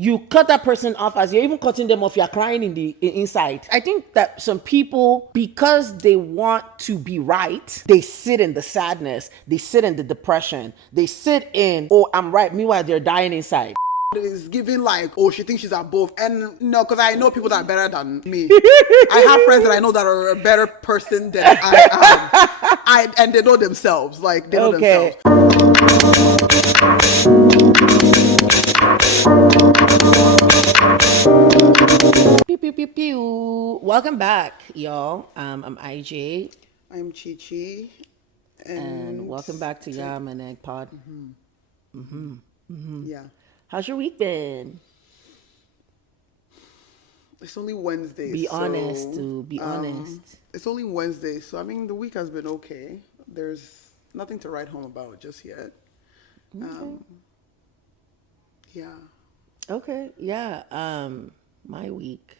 you cut that person off. As you're even cutting them off, you're crying in the inside. I think that some people, because they want to be right, they sit in the sadness, they sit in the depression, they sit in, oh, I'm right, meanwhile they're dying inside. Is giving like, oh, she thinks she's above. And no, because I know people that are better than me. I have friends that I know that are a better person than I am. And they know themselves. Like, they know themselves. Pew, pew, pew, pew. Welcome back, y'all. I'm IJ. I'm Chi Chi. And welcome back to Yam and Egg Pod. Yeah. How's your week been? It's only Wednesday. Be honest, dude. Be honest. It's only Wednesday. So, I mean, the week has been okay. There's nothing to write home about just yet. Yeah. Okay. Yeah. My week.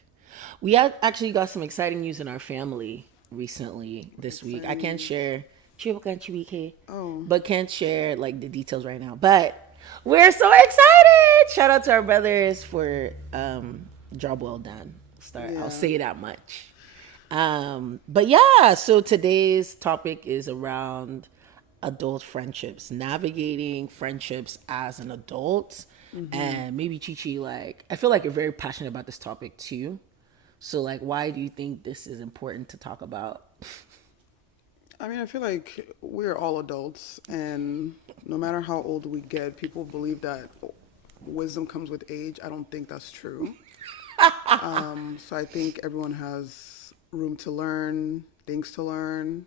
We actually got some exciting news in our family recently this week. I can't share. But can't share like the details right now. But we're so excited! Shout out to our brothers for job well done. I'll say that much. But yeah, so today's topic is around adult friendships, navigating friendships as an adult. And maybe Chi, like, I feel like you're very passionate about this topic too. So like, why do you think this is important to talk about? I mean, I feel like we're all adults, and no matter how old we get, people believe that wisdom comes with age. I don't think that's true. So I think everyone has room to learn, things to learn,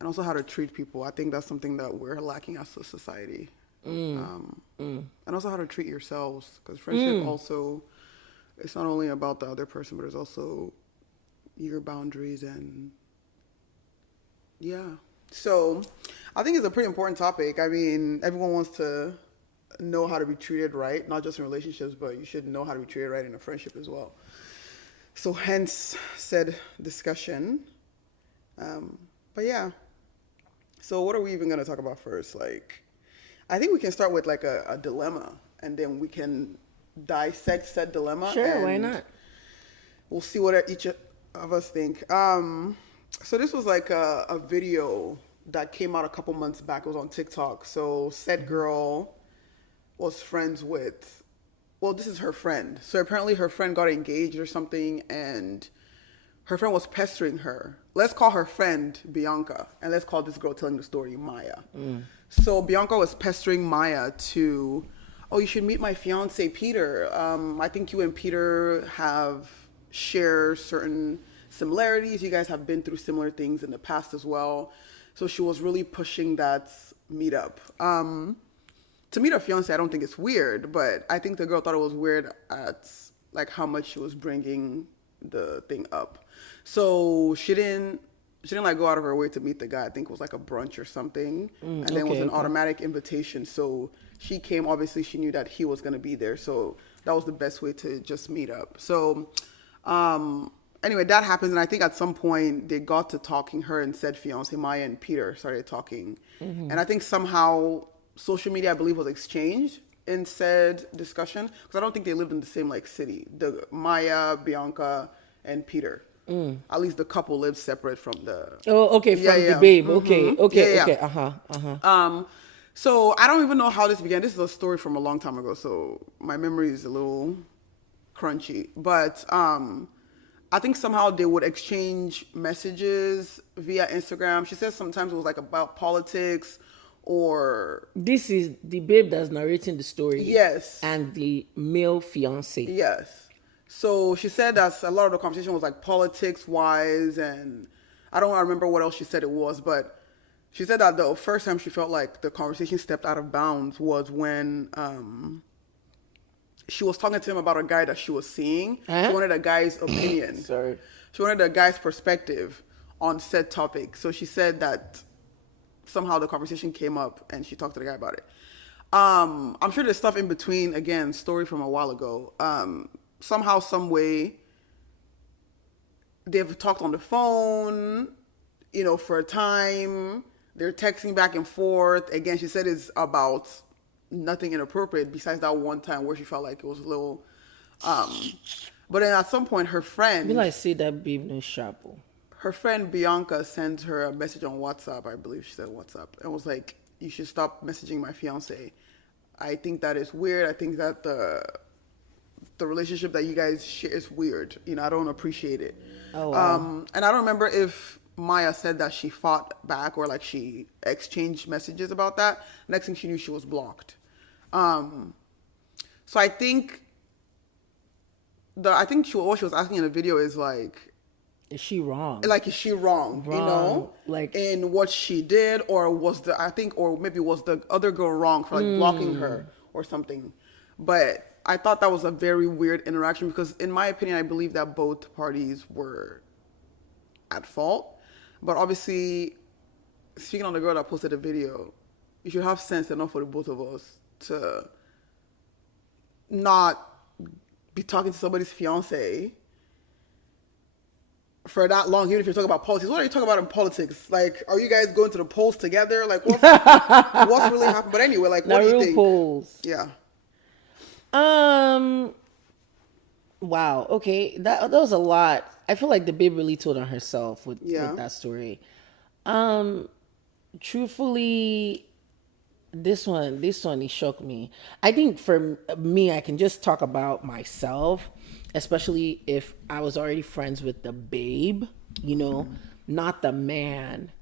and also how to treat people. I think that's something that we're lacking as a society. And also how to treat yourselves, because friendship also, it's not only about the other person, but it's also your boundaries and yeah. So I think it's a pretty important topic. I mean, everyone wants to know how to be treated right, not just in relationships, but you should know how to be treated right in a friendship as well. So hence said discussion. But yeah. So what are we even going to talk about first? Like, I think we can start with like a dilemma, and then we can dissect said dilemma. Sure, why not? We'll see what each of us think. So this was like a video that came out a couple months back. It was on TikTok. So said girl was friends with, well, this is her friend. So apparently her friend got engaged or something, and her friend was pestering her. Let's call her friend Bianca, and let's call this girl telling the story Maya. So Bianca was pestering Maya to, oh, you should meet my fiance Peter. I think you and Peter share certain similarities. You guys have been through similar things in the past as well. So she was really pushing that meetup. To meet her fiance, I don't think it's weird, but I think the girl thought it was weird at like how much she was bringing the thing up. So she didn't like go out of her way to meet the guy. I think it was like a brunch or something. And then it was an automatic invitation. So she came, obviously she knew that he was going to be there. So that was the best way to just meet up. So, anyway, that happens, and I think at some point they got to talking. Her and said fiance Maya and Peter started talking, and I think somehow social media, I believe, was exchanged in said discussion, because I don't think they lived in the same like city. The Maya, Bianca, and Peter. At least the couple lived separate from the. Oh, okay, from the babe. Okay. So I don't even know how this began. This is a story from a long time ago, so my memory is a little crunchy, but I think somehow they would exchange messages via Instagram. She says sometimes it was like about politics or... This is the babe that's narrating the story. Yes. And the male fiance. Yes. So she said that a lot of the conversation was like politics-wise, and I don't remember what else she said it was, but she said that the first time she felt like the conversation stepped out of bounds was when... she was talking to him about a guy that she was seeing. She wanted a guy's opinion. She wanted a guy's perspective on said topic. So she said that somehow the conversation came up and she talked to the guy about it. I'm sure there's stuff in between, again, story from a while ago. Somehow, some way, they've talked on the phone, for a time. They're texting back and forth. Again, she said it's about nothing inappropriate besides that one time where she felt like it was a little. But then at some point, her friend. Be like, see that babe no sharp. Her friend Bianca sent her a message on WhatsApp. I believe she said WhatsApp, and was like, "You should stop messaging my fiance. I think that is weird. I think that the relationship that you guys share is weird. You know, I don't appreciate it." Oh, wow. And I don't remember if Maya said that she fought back or like she exchanged messages about that. Next thing she knew, she was blocked. So I think what she was asking in the video is like, is she wrong? Like, is she wrong? You know, like in what she did, or maybe was the other girl wrong for like blocking her or something? But I thought that was a very weird interaction because, in my opinion, I believe that both parties were at fault. But obviously, speaking on the girl that posted the video, you should have sense enough for the both of us to not be talking to somebody's fiance for that long, even if you're talking about politics. What are you talking about in politics? Like, are you guys going to the polls together? Like, what's really happening? But anyway, like, what do you think? Polls. Yeah. Wow. Okay. That was a lot. I feel like the babe really told on herself with that story. Truthfully, this one, it shocked me. I think for me, I can just talk about myself, especially if I was already friends with the babe, you know, not the man.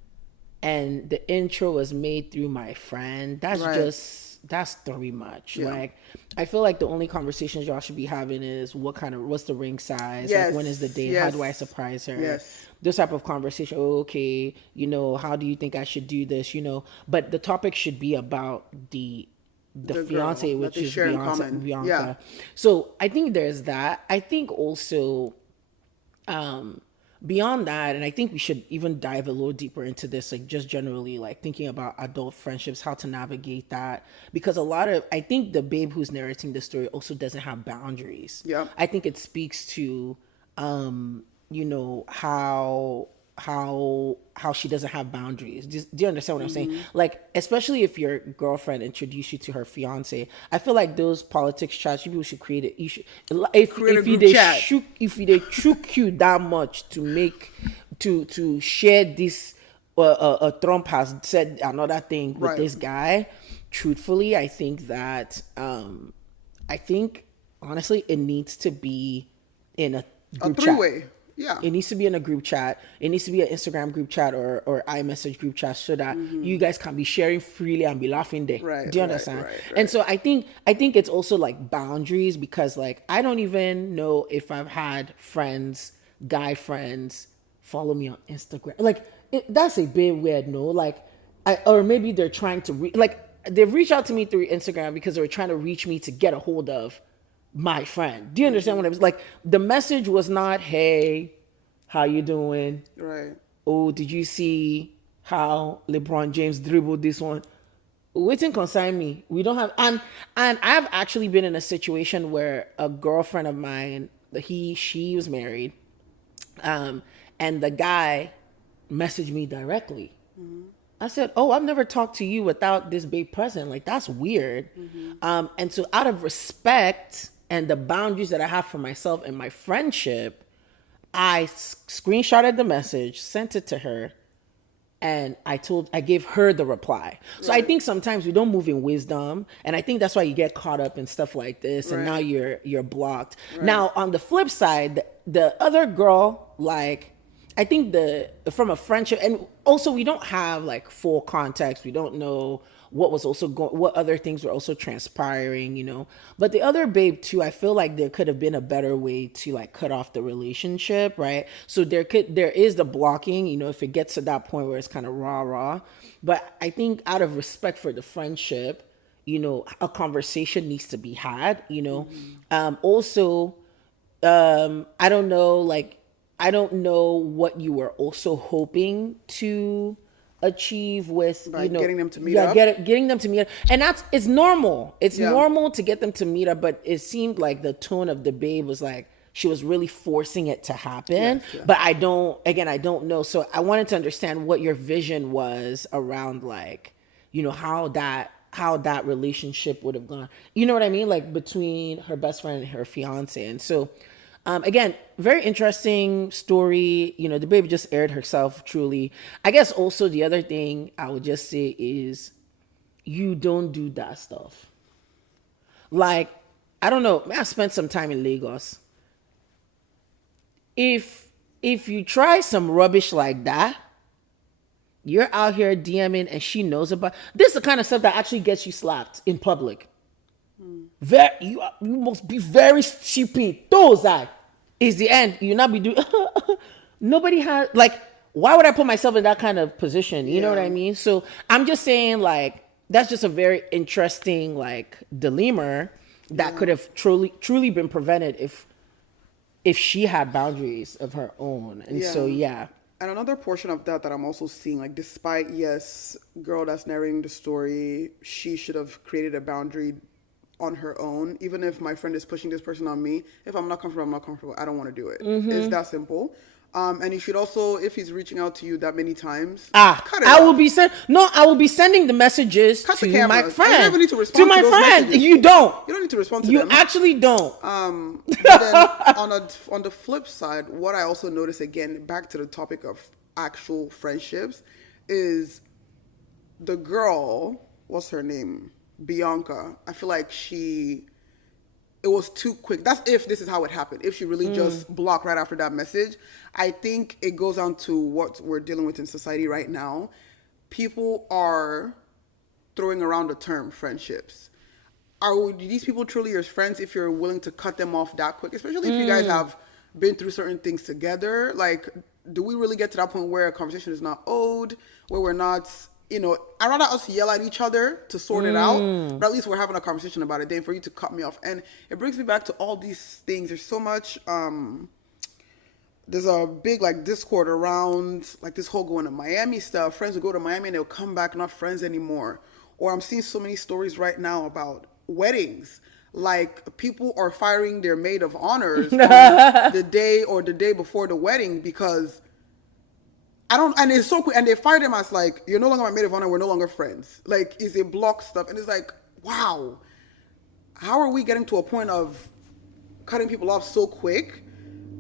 And the intro was made through my friend. That's very much. Yeah. Like, I feel like the only conversations y'all should be having is what's the ring size? Yes. Like, when is the date? Yes. How do I surprise her? Yes. This type of conversation. Oh, okay, you know, how do you think I should do this? You know, but the topic should be about the fiance, which is Bianca. Yeah. So I think there's that. I think also, beyond that, and I think we should even dive a little deeper into this, like just generally like thinking about adult friendships, how to navigate that, because I think the babe who's narrating the story also doesn't have boundaries. Yeah. I think it speaks to, you know, how she doesn't have boundaries. Do you understand what I'm saying? Like, especially if your girlfriend introduced you to her fiance, I feel like those politics chats, people should create it. You should, if they shook you that much to share this, Trump has said another thing with this guy. Truthfully, I think that honestly it needs to be in a group three-way. chat. Yeah. It needs to be in a group chat. It needs to be an Instagram group chat or iMessage group chat so that you guys can be sharing freely and be laughing there. Right. Do you understand? Right. And so I think it's also like boundaries, because like I don't even know if I've had guy friends follow me on Instagram. Like that's a bit weird, no? Like or maybe they're trying to they've reached out to me through Instagram because they were trying to reach me to get a hold of my friend. Do you understand what I was like? The message was not, "Hey, how you doing?" Right. "Oh, did you see how LeBron James dribbled this one?" Waiting concern me. We don't have, and I've actually been in a situation where a girlfriend of mine, she was married, and the guy messaged me directly. I said, "Oh, I've never talked to you without this babe present. Like, that's weird." And so out of respect and the boundaries that I have for myself and my friendship, I screenshotted the message, sent it to her, and I gave her the reply. So I think sometimes we don't move in wisdom, and I think that's why you get caught up in stuff like this, and now you're blocked. Now on the flip side, the other girl, like, I think from a friendship, and also we don't have like full context. We don't know what other things were also transpiring, you know. But the other babe too, I feel like there could have been a better way to like cut off the relationship, right? So there is the blocking, you know, if it gets to that point where it's kind of raw. But I think out of respect for the friendship, you know, a conversation needs to be had, you know. Also, I don't know what you were also hoping to achieve with, by you know, getting them to meet up. Getting them to meet up, and it's normal. It's normal to get them to meet up, but it seemed like the tone of the babe was like she was really forcing it to happen. Yes. But I don't know. So I wanted to understand what your vision was around, like, you know, how that how that relationship would have gone. You know what I mean? Like between her best friend and her fiance. And so, again, very interesting story. You know, the baby just aired herself truly. I guess also the other thing I would just say is you don't do that stuff. Like, I don't know. I spent some time in Lagos. If you try some rubbish like that, you're out here DMing and she knows about this is the kind of stuff that actually gets you slapped in public. Very, you must be very stupid. Those that is the end. You not be doing. Nobody has like. Why would I put myself in that kind of position? You know what I mean? So I'm just saying like that's just a very interesting like dilemma that could have truly been prevented if she had boundaries of her own. And so yeah. And another portion of that I'm also seeing, like, despite, yes, girl that's narrating the story, she should have created a boundary on her own. Even if my friend is pushing this person on me, if I'm not comfortable, I'm not comfortable. I don't want to do it. It's that simple. And you should also, if he's reaching out to you that many times, cut it I off. will be sending the messages Cut to the my cameras. friend. You never need to respond to my those friend. messages. You don't. You don't need to respond to You them. actually don't. But then on the flip side, what I also notice, again, back to the topic of actual friendships, is the girl, what's her name? Bianca. I feel like it was too quick. That's if this is how it happened. If she really just blocked right after that message. I think it goes down to what we're dealing with in society right now. People are throwing around the term friendships. Are these people truly your friends if you're willing to cut them off that quick? Especially if you guys have been through certain things together. Like, do we really get to that point where a conversation is not owed, where we're not, I'd rather us yell at each other to sort it out, but at least we're having a conversation about it than for you to cut me off. And it brings me back to all these things. There's so much, there's a big like discord around like this whole going to Miami stuff. Friends will go to Miami and they'll come back not friends anymore. Or I'm seeing so many stories right now about weddings. Like people are firing their maid of honors on the day before the wedding because and it's so quick, and they fire them as like, you're no longer my maid of honor, we're no longer friends. Like, is it block stuff? And it's like, wow, how are we getting to a point of cutting people off so quick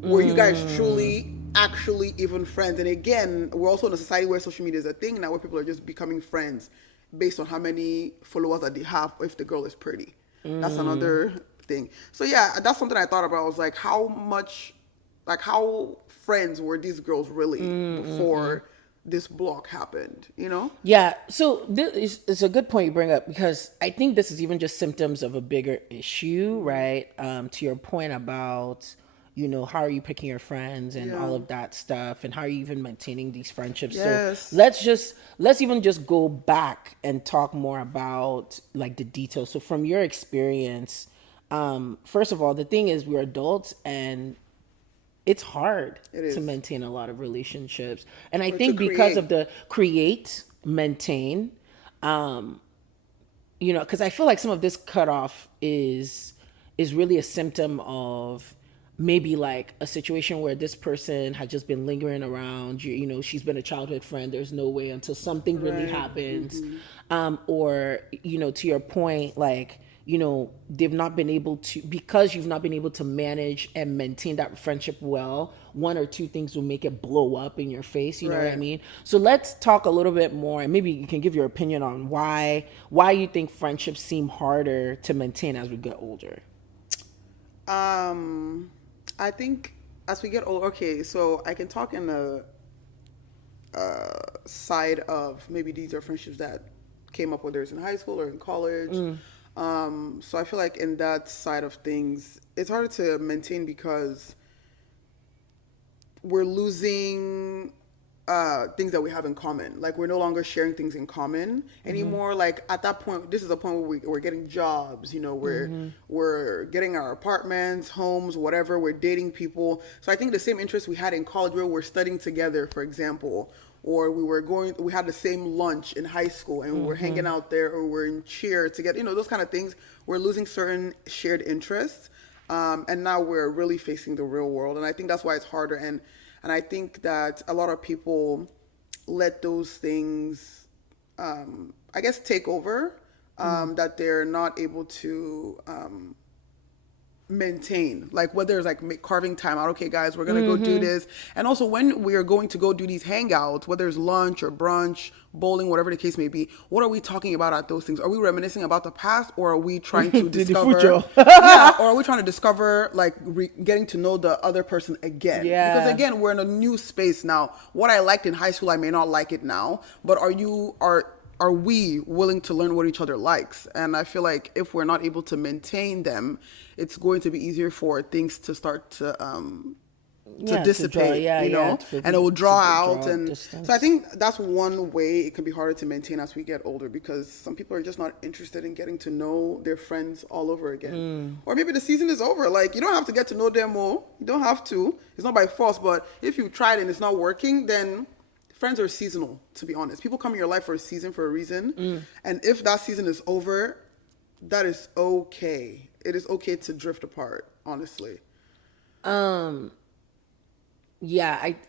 where you guys truly, actually even friends? And again, we're also in a society where social media is a thing now, where people are just becoming friends based on how many followers that they have, or if the girl is pretty. That's another thing. So yeah, that's something I thought about. I was like, how friends were these girls really before this block happened, Yeah, so this is a good point you bring up, because I think this is even just symptoms of a bigger issue, right? To your point about, how are you picking your friends and all of that stuff, and how are you even maintaining these friendships? Yes. So let's even just go back and talk more about like the details. So from your experience, first of all, the thing is we're adults and it's hard to maintain a lot of relationships. And I think because of the maintain, because I feel like some of this cutoff is really a symptom of maybe like a situation where this person had just been lingering around, she's been a childhood friend. There's no way until something really happens. Or, to your point, like, they've not been able to, because you've not been able to manage and maintain that friendship well, one or two things will make it blow up in your face. You know what I mean? So let's talk a little bit more, and maybe you can give your opinion on why you think friendships seem harder to maintain as we get older. I think as we get older, okay, so I can talk in the side of maybe these are friendships that came up, whether it's in high school or in college. So I feel like in that side of things, it's harder to maintain because we're losing things that we have in common. Like, we're no longer sharing things in common anymore. Like, at that point, this is a point where we're getting jobs, we're getting our apartments, homes, whatever. We're dating people. So I think the same interests we had in college, where we're studying together, for example, or we had the same lunch in high school and we're hanging out there, or we're in cheer together, those kind of things. We're losing certain shared interests. And now we're really facing the real world. And I think that's why it's harder. And I think that a lot of people let those things, take over. that they're not able to maintain, like whether it's like carving time out, okay guys, we're gonna go do this. And also when we are going to go do these hangouts, whether it's lunch or brunch, bowling, whatever the case may be, what are we talking about at those things? Are we reminiscing about the past, or are we trying to discover yeah, or are we trying to discover like getting to know the other person again? Yeah, because again, we're in a new space now. What I liked in high school, I may not like it now, but are we willing to learn what each other likes? And I feel like if we're not able to maintain them, it's going to be easier for things to start to dissipate, you know, and it will draw out. And distance. So I think that's one way it can be harder to maintain as we get older, because some people are just not interested in getting to know their friends all over again. Or maybe the season is over. Like, you don't have to get to know them more. You don't have to. It's not by force. But if you tried and it's not working, then friends are seasonal, to be honest. People come in your life for a season, for a reason. And if that season is over, that is okay. It is okay to drift apart, honestly. Yeah,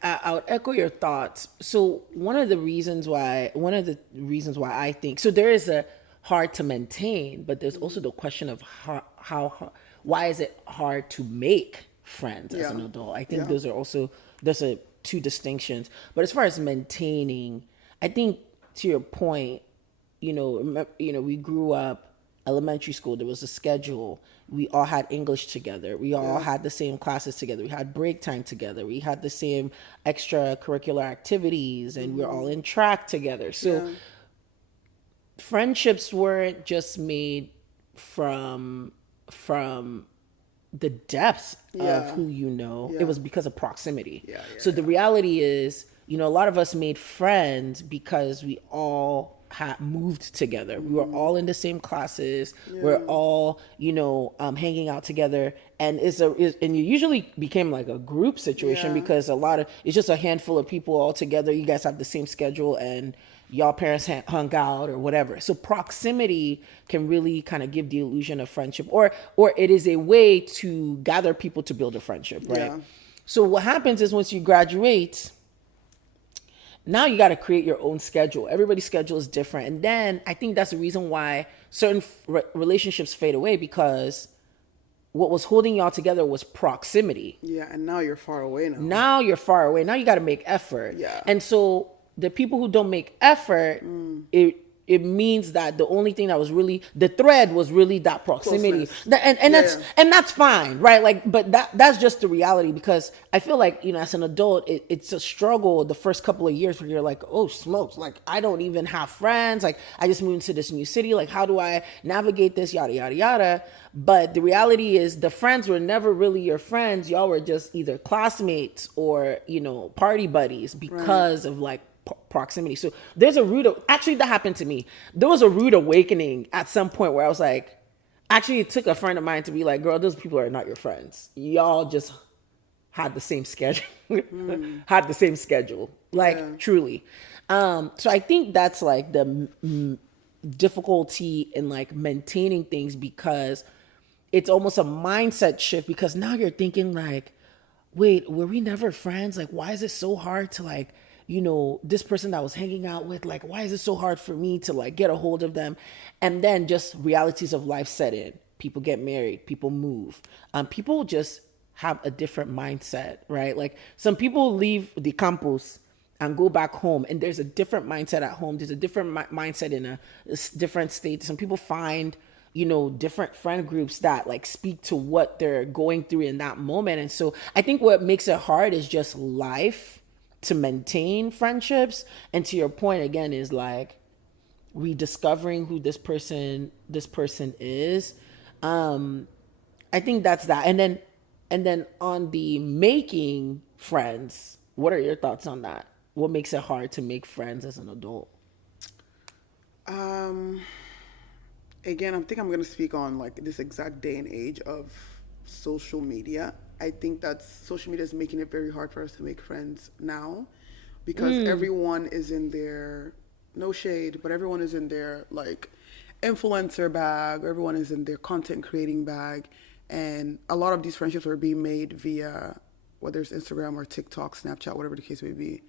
I would echo your thoughts. So one of the reasons why I think, so there is a hard to maintain, but there's also the question of why is it hard to make friends as an adult? I think those are two distinctions. But as far as maintaining, I think to your point, we grew up elementary school, there was a schedule. We all had English together. We all had the same classes together. We had break time together. We had the same extracurricular activities, and we're all in track together. So friendships weren't just made from the depths of who you know. It was because of proximity. So the reality is, a lot of us made friends because we all moved together. We were all in the same classes. We're all, hanging out together, and and you usually became like a group situation because it's just a handful of people all together. You guys have the same schedule, and y'all parents hung out or whatever. So proximity can really kind of give the illusion of friendship, or it is a way to gather people to build a friendship, right? So what happens is once you graduate, now you got to create your own schedule. Everybody's schedule is different. And then I think that's the reason why certain relationships fade away, because what was holding y'all together was proximity. Yeah, and now you're far away now. Now you're far away. Now you got to make effort. Yeah. And so the people who don't make effort, it means that the only thing that was really the thread was really that proximity. And that's fine, right? Like, but that's just the reality, because I feel like, as an adult, it's a struggle the first couple of years where you're like, oh smokes, like I don't even have friends, like I just moved to this new city, like how do I navigate this, yada yada yada. But the reality is the friends were never really your friends. Y'all were just either classmates or party buddies because of like proximity. So there's actually that happened to me. There was a rude awakening at some point where I was like, actually it took a friend of mine to be like, girl, those people are not your friends. Y'all just had the same schedule. Like truly. So I think that's like the difficulty in like maintaining things, because it's almost a mindset shift, because now you're thinking like, wait, were we never friends? Like, why is it so hard to like, this person that I was hanging out with, like, why is it so hard for me to like get a hold of them? And then just realities of life set in. People get married, people move. People just have a different mindset, right? Like some people leave the campus and go back home, and there's a different mindset at home. There's a different mindset in a different state. Some people find, different friend groups that like speak to what they're going through in that moment. And so I think what makes it hard is just life to maintain friendships. And to your point again is like rediscovering who this person is. I think that's that. And then on the making friends, what are your thoughts on that? What makes it hard to make friends as an adult? Again, I think I'm going to speak on like this exact day and age of social media. I think that social media is making it very hard for us to make friends now, because everyone is in their, no shade, but everyone is in their like influencer bag, or everyone is in their content creating bag. And a lot of these friendships are being made via, whether it's Instagram or TikTok, Snapchat, whatever the case may be.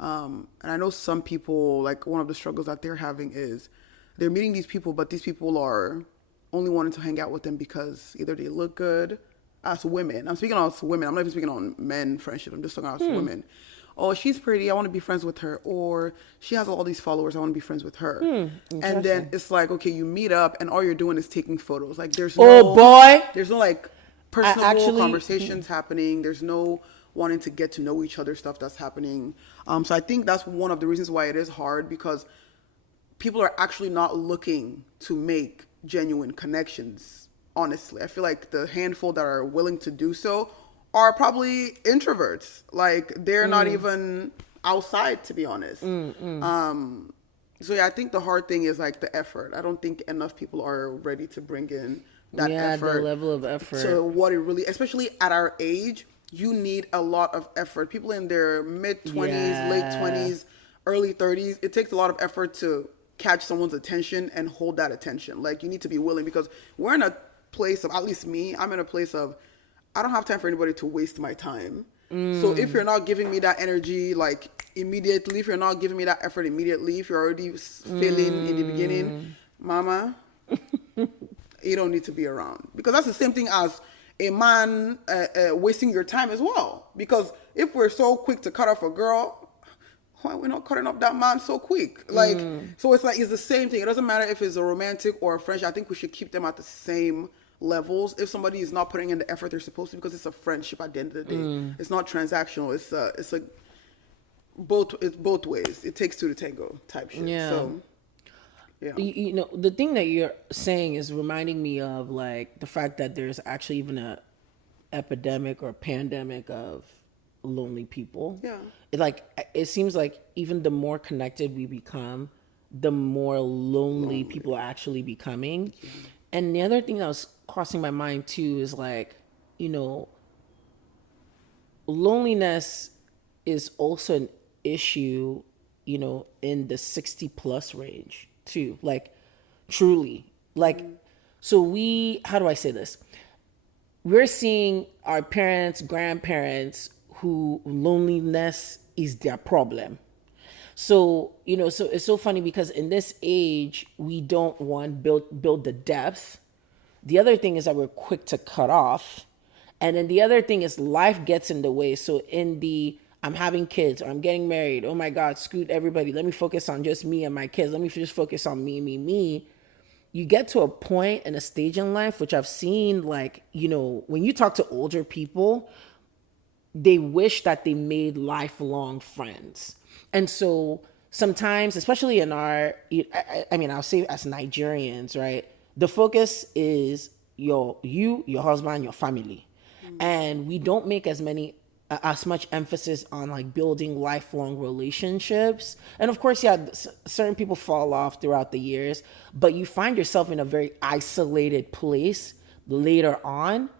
And I know some people, like one of the struggles that they're having is they're meeting these people, but these people are only wanting to hang out with them because either they look good as women. I'm speaking as women. I'm not even speaking on men friendship. I'm just talking as women. Oh, she's pretty. I want to be friends with her. Or she has all these followers. I want to be friends with her. And then it's like, okay, you meet up and all you're doing is taking photos. Like there's no, there's no like personal conversations happening. There's no wanting to get to know each other stuff that's happening. So I think that's one of the reasons why it is hard, because people are actually not looking to make genuine connections. Honestly, I feel like the handful that are willing to do so are probably introverts. Like they're not even outside, to be honest. So yeah, I think the hard thing is like the effort. I don't think enough people are ready to bring in that effort. The level of effort. So what it really, especially at our age, you need a lot of effort. People in their mid-20s, late 20s, early 30s, it takes a lot of effort to catch someone's attention and hold that attention. Like you need to be willing, because we're in a place of, at least me, I'm in a place of, I don't have time for anybody to waste my time. So if you're not giving me that energy like immediately, if you're not giving me that effort immediately, if you're already failing in the beginning, mama, you don't need to be around. Because that's the same thing as a man wasting your time as well. Because if we're so quick to cut off a girl, why we're not cutting up that man so quick? Like, so it's like, it's the same thing. It doesn't matter if it's a romantic or a friendship. I think we should keep them at the same levels. If somebody is not putting in the effort they're supposed to, because it's a friendship at the end of the day. It's not transactional. It's both ways. It takes two to tango type shit. Yeah. So, yeah. You know, the thing that you're saying is reminding me of like the fact that there's actually even a epidemic or pandemic of lonely people. Yeah. It seems like even the more connected we become, the more lonely people are actually becoming. Yeah. And the other thing that was crossing my mind too is like, you know, loneliness is also an issue, you know, in the 60 plus range too. Like truly, like, so how do I say this? We're seeing our parents, grandparents who loneliness is their problem. So, you know, so it's so funny because in this age, we don't build the depth. The other thing is that we're quick to cut off. And then the other thing is life gets in the way. So I'm having kids or I'm getting married. Oh my God, scoot everybody. Let me focus on just me and my kids. Let me just focus on me. You get to a point and a stage in life, which I've seen, like, you know, when you talk to older people, they wish that they made lifelong friends. And so sometimes, especially in I mean, I'll say as Nigerians, right? The focus is your husband, your family. And we don't make as much emphasis on like building lifelong relationships. And of course, yeah, certain people fall off throughout the years, but you find yourself in a very isolated place later on,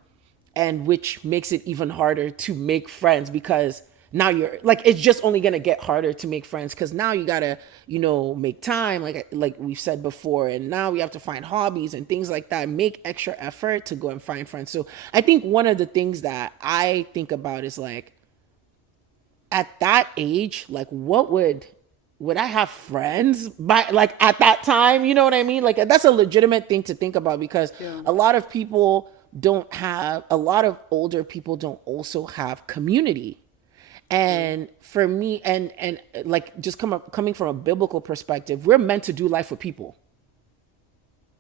and which makes it even harder to make friends, because now you're like, it's just only going to get harder to make friends because now you got to, you know, make time like we've said before. And now we have to find hobbies and things like that, make extra effort to go and find friends. So I think one of the things that I think about is like, at that age, like what would I have friends by like at that time? You know what I mean? Like that's a legitimate thing to think about, because a lot of older people don't also have community. And for me, and like just coming from a biblical perspective, we're meant to do life with people.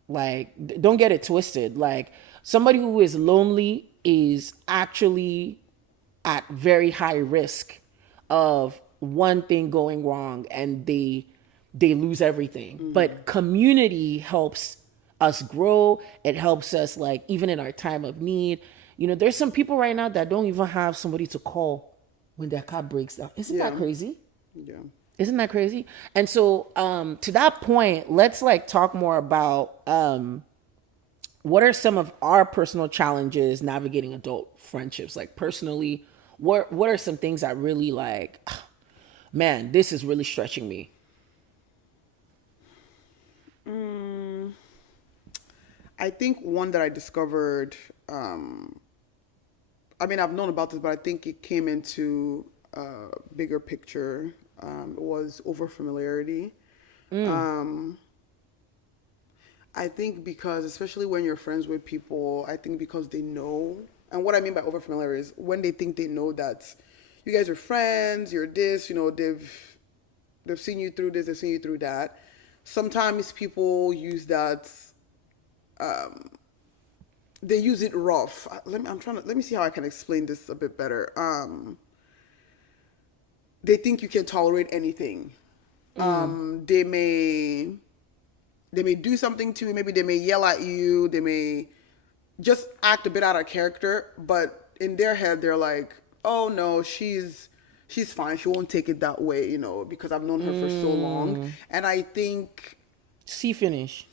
Like, don't get it twisted. Like, somebody who is lonely is actually at very high risk of one thing going wrong and they lose everything. But community helps us grow. It helps us, like, even in our time of need. You know, there's some people right now that don't even have somebody to call when their car breaks down. Isn't that crazy? Yeah. Isn't that crazy? And so to that point, let's like talk more about what are some of our personal challenges navigating adult friendships? Like personally, what are some things that really like, man, this is really stretching me? I think one that I discovered, I mean, I've known about this, but I think it came into a bigger picture, was overfamiliarity. I think because, especially when you're friends with people, I think because they know, and what I mean by overfamiliar is when they think they know that you guys are friends, you're this, they've seen you through this, they've seen you through that. Sometimes people use that, they use it rough. Let me see how I can explain this a bit better. They think you can tolerate anything. They may do something to you. Maybe they may yell at you. They may just act a bit out of character. But in their head, they're like, "Oh no, she's fine. She won't take it that way, because I've known her for so long." And I think, See finish.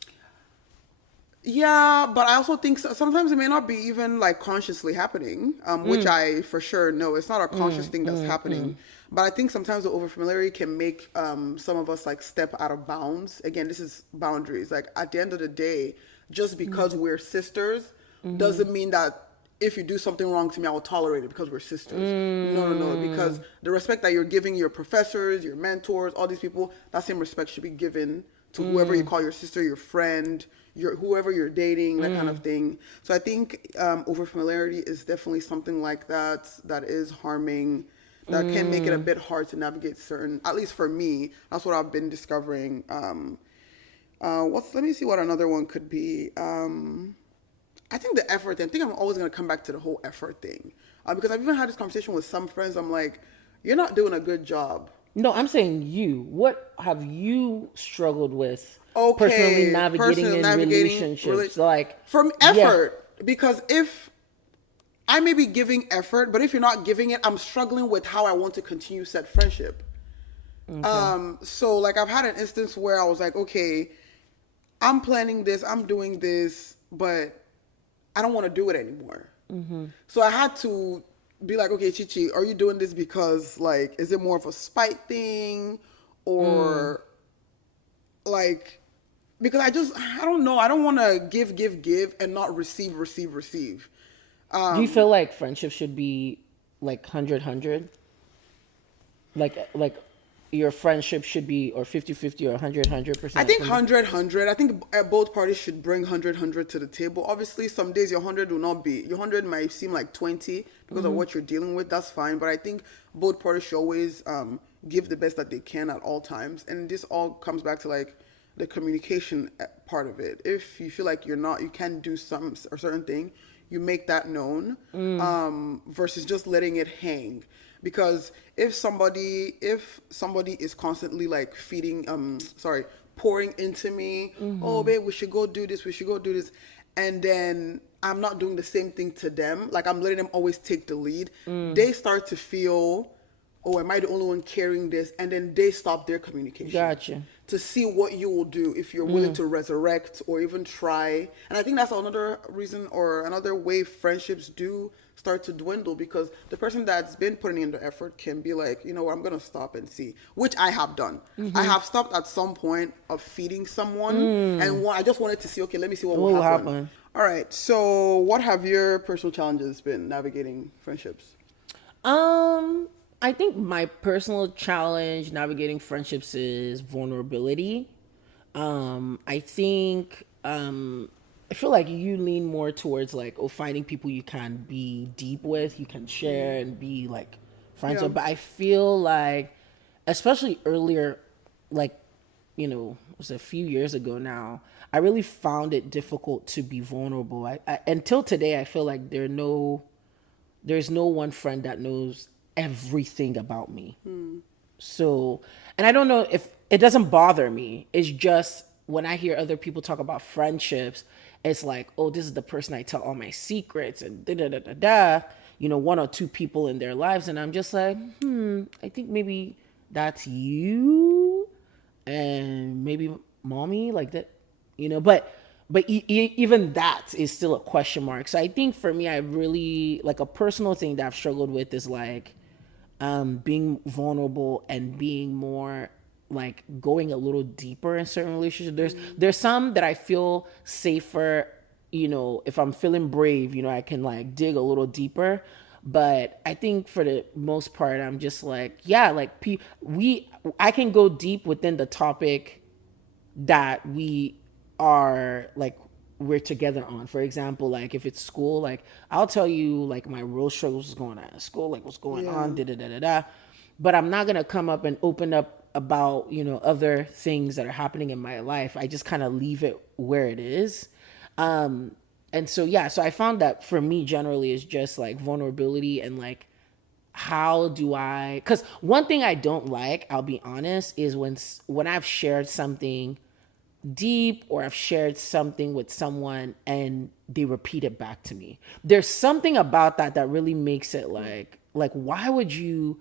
yeah, but I also think sometimes it may not be even like consciously happening, which I for sure know it's not a conscious thing that's happening. But I think sometimes the overfamiliarity can make some of us like step out of bounds. Again, this is boundaries. Like at the end of the day, just because we're sisters doesn't mean that if you do something wrong to me, I will tolerate it because we're sisters. No. Because the respect that you're giving your professors, your mentors, all these people, that same respect should be given to whoever you call your sister, your friend, whoever you're dating, that kind of thing. So I think overfamiliarity is definitely something like that is harming, that can make it a bit hard to navigate certain, at least for me, that's what I've been discovering. Let me see what another one could be. I think the effort thing, I think I'm always going to come back to the whole effort thing. Because I've even had this conversation with some friends. I'm like, you're not doing a good job. No, I'm saying you. What have you struggled with Okay, personally navigating relationships? Like from effort, because if I may be giving effort, but if you're not giving it, I'm struggling with how I want to continue said friendship. Okay. So like I've had an instance where I was like, okay, I'm planning this, I'm doing this, but I don't want to do it anymore. So I had to be like, okay, Chichi, are you doing this because like, is it more of a spite thing or like, because I don't know. I don't want to give and not receive. Do you feel like friendship should be like 100-100? Like your friendship should be or 50-50 or 100-100%? I think 100-100. I think both parties should bring 100-100 to the table. Obviously, some days your 100 will not be. Your 100 might seem like 20 because of what you're dealing with. That's fine. But I think both parties should always give the best that they can at all times. And this all comes back to like the communication part of it. If you feel like you can't do a certain thing, you make that known versus just letting it hang. Because if somebody is constantly like pouring into me, oh babe, we should go do this, and then I'm not doing the same thing to them, like I'm letting them always take the lead, they start to feel, oh, am I the only one carrying this? And then they stop their communication. Gotcha. To see what you will do if you're willing to resurrect or even try. And I think that's another reason or another way friendships do start to dwindle, because the person that's been putting in the effort can be like, you know what, I'm going to stop and see, which I have done. I have stopped at some point of feeding someone and I just wanted to see, okay, let me see what will happen. All right. So what have your personal challenges been navigating friendships? I think my personal challenge navigating friendships is vulnerability. I think I feel like you lean more towards like, finding people you can be deep with, you can share and be like friends with. But I feel like, especially earlier, like, it was a few years ago now, I really found it difficult to be vulnerable. I until today, I feel like there's no one friend that knows everything about me. So, and I don't know if it doesn't bother me. It's just when I hear other people talk about friendships, it's like, oh, this is the person I tell all my secrets and one or two people in their lives. And I'm just like, I think maybe that's you and maybe mommy, like that, but even that is still a question mark. So I think for me, I really, like, a personal thing that I've struggled with is like being vulnerable and being more like going a little deeper in certain relationships. There's some that I feel safer, if I'm feeling brave, I can like dig a little deeper. But I think for the most part, I'm just like, yeah, like I can go deep within the topic that we are like we're together on. For example, like if it's school, like I'll tell you like my real struggles is going on at school, like what's going on, da da da da da. But I'm not gonna come up and open up about, you know, other things that are happening in my life. I just kind of leave it where it is. And so yeah, so I found that for me generally is just like vulnerability and like how do I, because one thing I don't like, I'll be honest, is when I've shared something deep or I've shared something with someone and they repeat it back to me. There's something about that that really makes it like why would you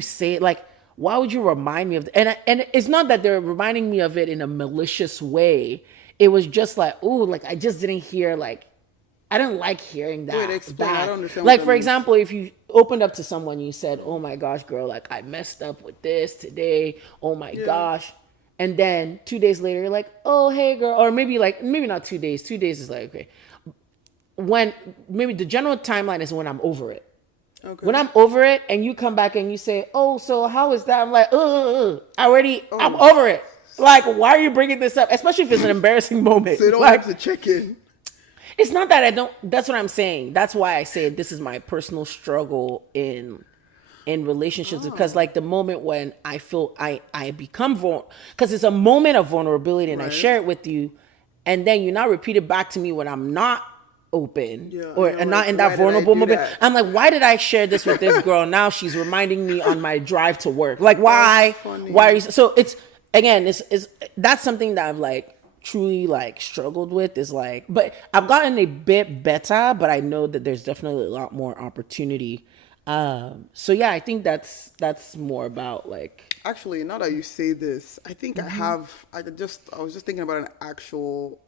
say it? Like, why would you remind me of and it's not that they're reminding me of it in a malicious way. It was just like, oh, like I just didn't hear, like I didn't like hearing that. Wait, explain. I don't understand. Like, for example, if you opened up to someone, you said, oh my gosh, girl, like I messed up with this today. Oh my gosh. And then 2 days later, you're like, oh, hey, girl. Or maybe not 2 days. 2 days is like, okay. When maybe the general timeline is when I'm over it. Okay. When I'm over it and you come back and you say, oh, so how is that? I'm like, I'm over it. Like, why are you bringing this up? Especially if it's an embarrassing moment. So you don't like, have to check in. It's not that I don't. That's what I'm saying. That's why I say this is my personal struggle in relationships, because like the moment when I feel I become vulnerable, because it's a moment of vulnerability and I share it with you, and then you now repeat it back to me when I'm not open and not in that vulnerable moment. I'm like, why did I share this with this girl? Now she's reminding me on my drive to work. Like, why are you? So it's, again, it's that's something that I've like truly like struggled with, is like, but I've gotten a bit better, but I know that there's definitely a lot more opportunity. So yeah, I think that's more about like, actually, now that you say this, I think I was just thinking about an actual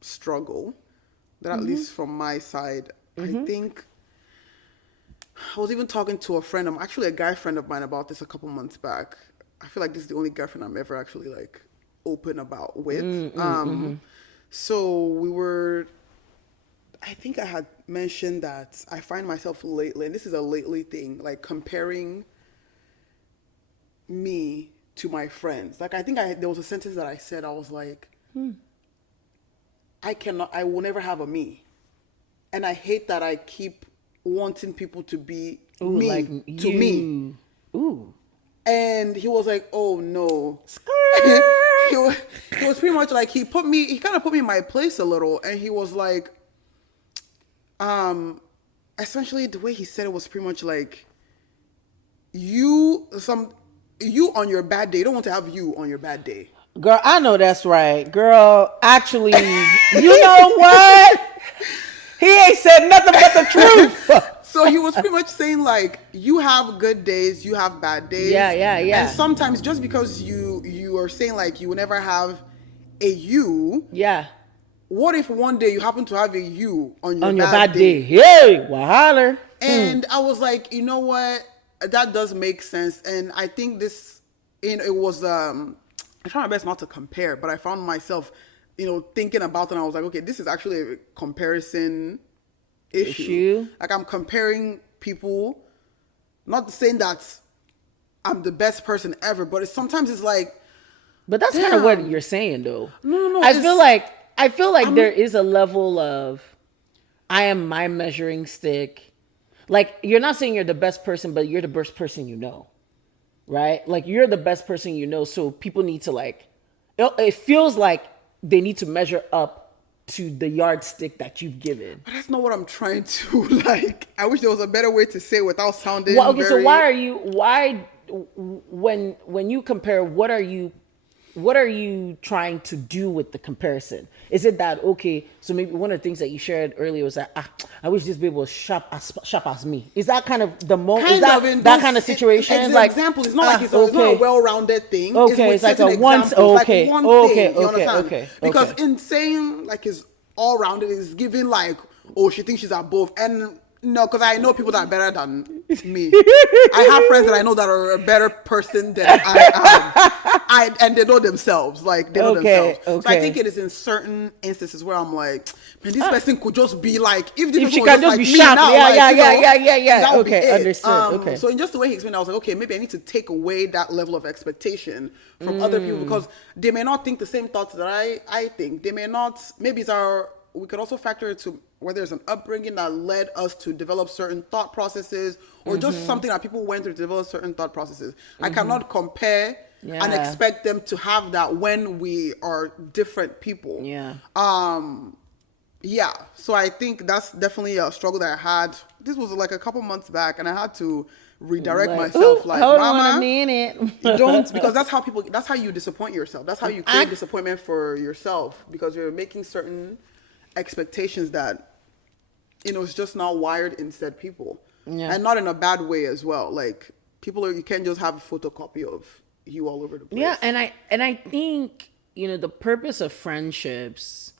struggle that at least from my side, I think I was even talking to a guy friend of mine about this a couple months back. I feel like this is the only guy friend I'm ever actually like open about with. So we were, I think I had mentioned that I find myself lately, and this is a lately thing, like comparing me to my friends. Like, I think there was a sentence that I said, I was like, I will never have a me. And I hate that I keep wanting people to be me like to me. Ooh. And he was like, oh no. he was pretty much like, he kind of put me in my place a little. And he was like, essentially the way he said it was pretty much like, you on your bad day, you don't want to have you on your bad day. Girl, I know that's right. Girl, actually, you know what? He ain't said nothing but the truth. So he was pretty much saying like, you have good days, you have bad days. Yeah. And sometimes just because you are saying like you will never have a you. Yeah. What if one day you happen to have a you on your bad day? Hey, well, holler. And I was like, you know what? That does make sense. And I think this, it was, I'm trying my best not to compare, but I found myself, thinking about it, and I was like, okay, this is actually a comparison issue. Like, I'm comparing people, not saying that I'm the best person ever, but sometimes it's like. But that's kind of what you're saying, though. No. I feel like there is a level of, I am my measuring stick. Like, you're not saying you're the best person, but you're the best person you know. Right? Like, you're the best person you know, so people need to like, it feels like they need to measure up to the yardstick that you've given. But that's not what I'm trying to, like, I wish there was a better way to say it without sounding so when you compare, what are you trying to do with the comparison? Is it that, okay, so maybe one of the things that you shared earlier was that, I wish this baby was sharp as me. Is that kind of the moment? Is that kind of situation? It's like example, it's not like it's not a well-rounded thing. Okay, it's like a once. Okay, like one thing, you understand? Because in saying like it's all-rounded, is giving like, oh, she thinks she's above, and No, because I know people that are better than me. I have friends that I know that are a better person than I am. And they know themselves. Like, they know themselves. Okay. So I think it is in certain instances where I'm like, man, this person could just be like, if this If she person can was just like be me sharp. now, Yeah, like, yeah, you know, yeah. that would be Okay, it. understood. Okay. So in just the way he explained, I was like, okay, maybe I need to take away that level of expectation from other people, because they may not think the same thoughts that I think. They may not, maybe it's we could also factor it to whether there's an upbringing that led us to develop certain thought processes, or just something that people went through to develop certain thought processes. I cannot compare and expect them to have that when we are different people. Yeah. Yeah. So I think that's definitely a struggle that I had. This was like a couple months back, and I had to redirect myself. Like, hold Mama, on a minute. you don't, because that's how you disappoint yourself. That's how you create disappointment for yourself, because you're making certain expectations that, it's just not wired in said people. Yeah. And not in a bad way as well. Like, you can't just have a photocopy of you all over the place. Yeah, and I think, the purpose of friendships,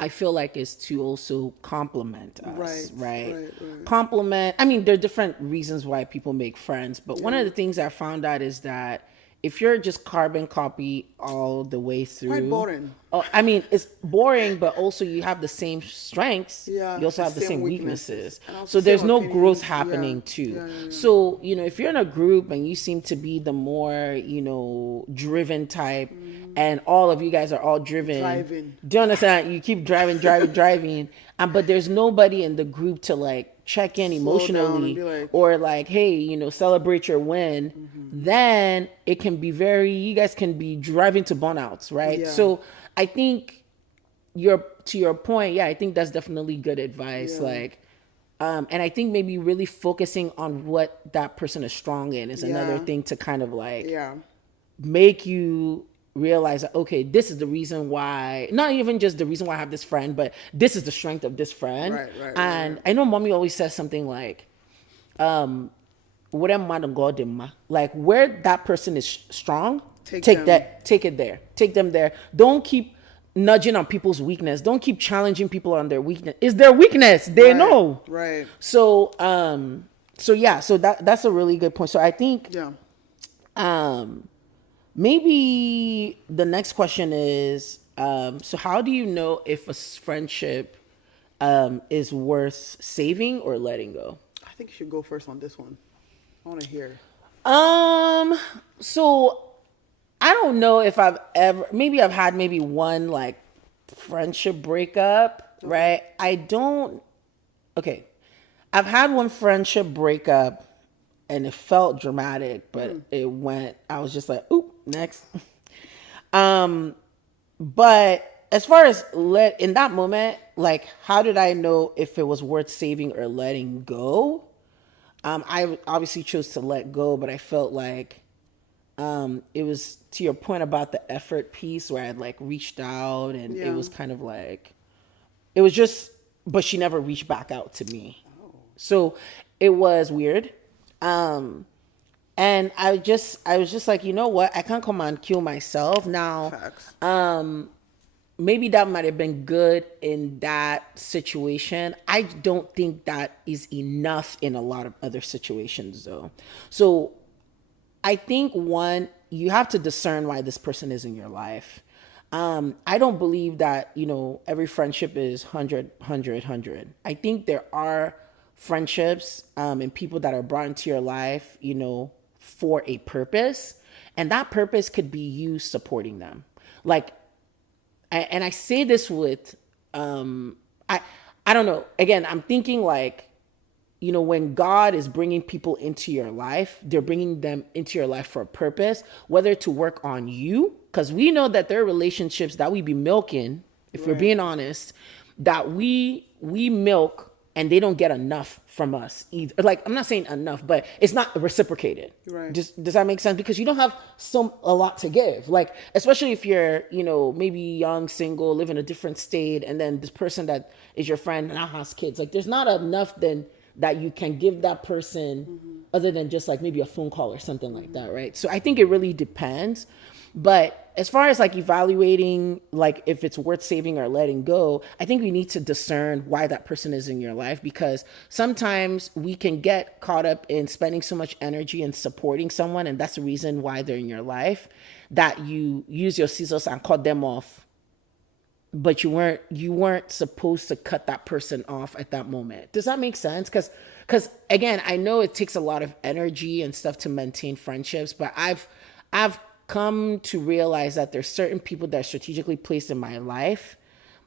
I feel like, is to also complement us, right? Complement. I mean, there are different reasons why people make friends, but one of the things I found out is that if you're just carbon copy all the way through, quite boring. I mean, it's boring, but also you have the same strengths. Yeah, you also have the same weaknesses. So there's no growth happening too. Yeah. So, if you're in a group and you seem to be the more, driven type, and all of you guys are all driven. Driving. Do you understand? You keep driving. But there's nobody in the group to like check in emotionally or like, hey, celebrate your win. Then it can be you guys can be driving to burnouts, right? Yeah. So I think to your point, I think that's definitely good advice. Yeah. Like, and I think maybe really focusing on what that person is strong in is another thing to kind of like make you realize that, okay, this is the reason why, not even just the reason why I have this friend, but this is the strength of this friend. Right. I know mommy always says something like, whatever man God in ma, like where that person is strong, take it there, take them there. Don't keep nudging on people's weakness. Don't keep challenging people on their weakness. It's their weakness. They know. Right. So that's a really good point. So I think, maybe the next question is, so how do you know if a friendship is worth saving or letting go? I think you should go first on this one. I want to hear. So I don't know if I've had maybe one like friendship breakup, right? I've had one friendship breakup and it felt dramatic, but I was just like, oop, next. But as far as in that moment, like, how did I know if it was worth saving or letting go? I obviously chose to let go, but I felt like it was, to your point about the effort piece, where I had like reached out and it was kind of like, it was just, but she never reached back out to me. So it was weird. And I was just like, you know what? I can't come and kill myself now. Facts. Maybe that might have been good in that situation. I don't think that is enough in a lot of other situations, though. So I think, one, you have to discern why this person is in your life. I don't believe that, every friendship is 100. I think there are friendships and people that are brought into your life, for a purpose. And that purpose could be you supporting them. Like, and I say this with, I don't know. Again, I'm thinking like, when God is bringing people into your life, they're bringing them into your life for a purpose, whether to work on you, because we know that there are relationships that we be milking, if we're being honest, that we milk and they don't get enough from us either. Like, I'm not saying enough, but it's not reciprocated. Right. Does that make sense? Because you don't have a lot to give. Like, especially if you're, maybe young, single, live in a different state, and then this person that is your friend now has kids. Like, there's not enough then that you can give that person other than just like maybe a phone call or something like that, right? So I think it really depends. But as far as like evaluating like if it's worth saving or letting go, I think we need to discern why that person is in your life, because sometimes we can get caught up in spending so much energy and supporting someone, and that's the reason why they're in your life, that you use your scissors and cut them off, but you weren't supposed to cut that person off at that moment. Does that make sense? Because again, I know it takes a lot of energy and stuff to maintain friendships, but I've come to realize that there's certain people that are strategically placed in my life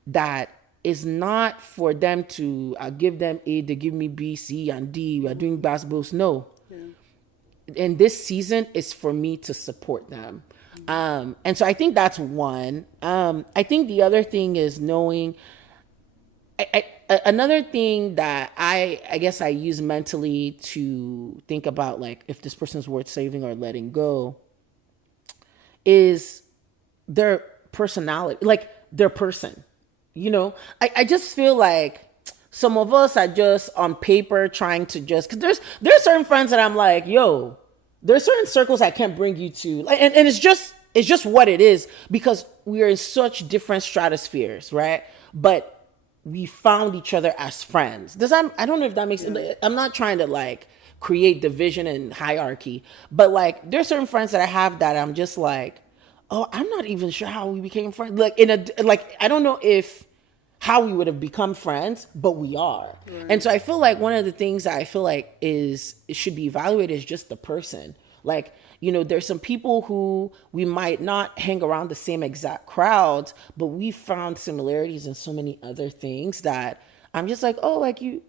that is not for them to give them A, they give me B, C, and D. We are doing basketballs. No. Yeah. And this season is for me to support them. And so I think that's one. I think the other thing is knowing. Another thing that I guess I use mentally to think about like if this person's worth saving or letting go is their personality, like their person. You know, I just feel like some of us are just on paper trying to just, because there's certain friends that I'm like, yo, there's certain circles I can't bring you to, like, and it's just what it is, because we are in such different stratospheres, right? But we found each other as friends. I don't know if that makes sense. I'm not trying to like create division and hierarchy, but like there's certain friends that I have that I'm just like, oh, I'm not even sure how we became friends. Like I don't know if how we would have become friends, but we are. Right. And so I feel like one of the things that I feel like it should be evaluated is just the person. Like, you know, there's some people who we might not hang around the same exact crowds, but we found similarities in so many other things that I'm just like, oh, like you're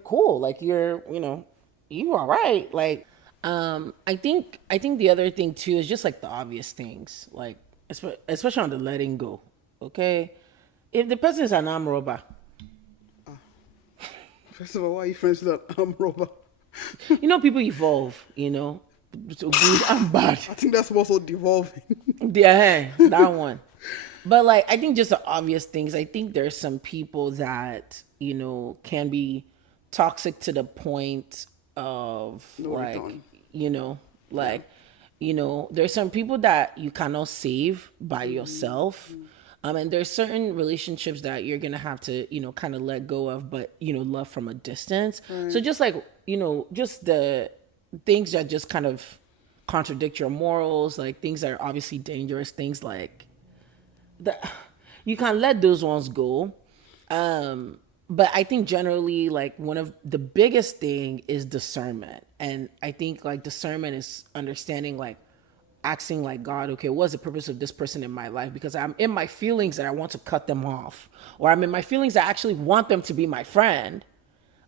cool. Like you're all right. Like, I think the other thing too is just like the obvious things, like especially on the letting go. Okay, if the person is an arm robber, first of all, why are you friends with an arm robber? You know, people evolve. You know, so good and bad. I think that's also devolving. Yeah, that one. But like, I think just the obvious things. I think there's some people that can be toxic to the point of there's some people that you cannot save by yourself. And there's certain relationships that you're going to have to, kind of let go of, but, love from a distance. Right. So just like, just the things that just kind of contradict your morals, like things that are obviously dangerous, things like that, you can let those ones go. But I think generally, like, one of the biggest thing is discernment. And I think like discernment is understanding, like, asking like God, okay, what's the purpose of this person in my life? Because I'm in my feelings that I want to cut them off, or I'm in my feelings that I actually want them to be my friend,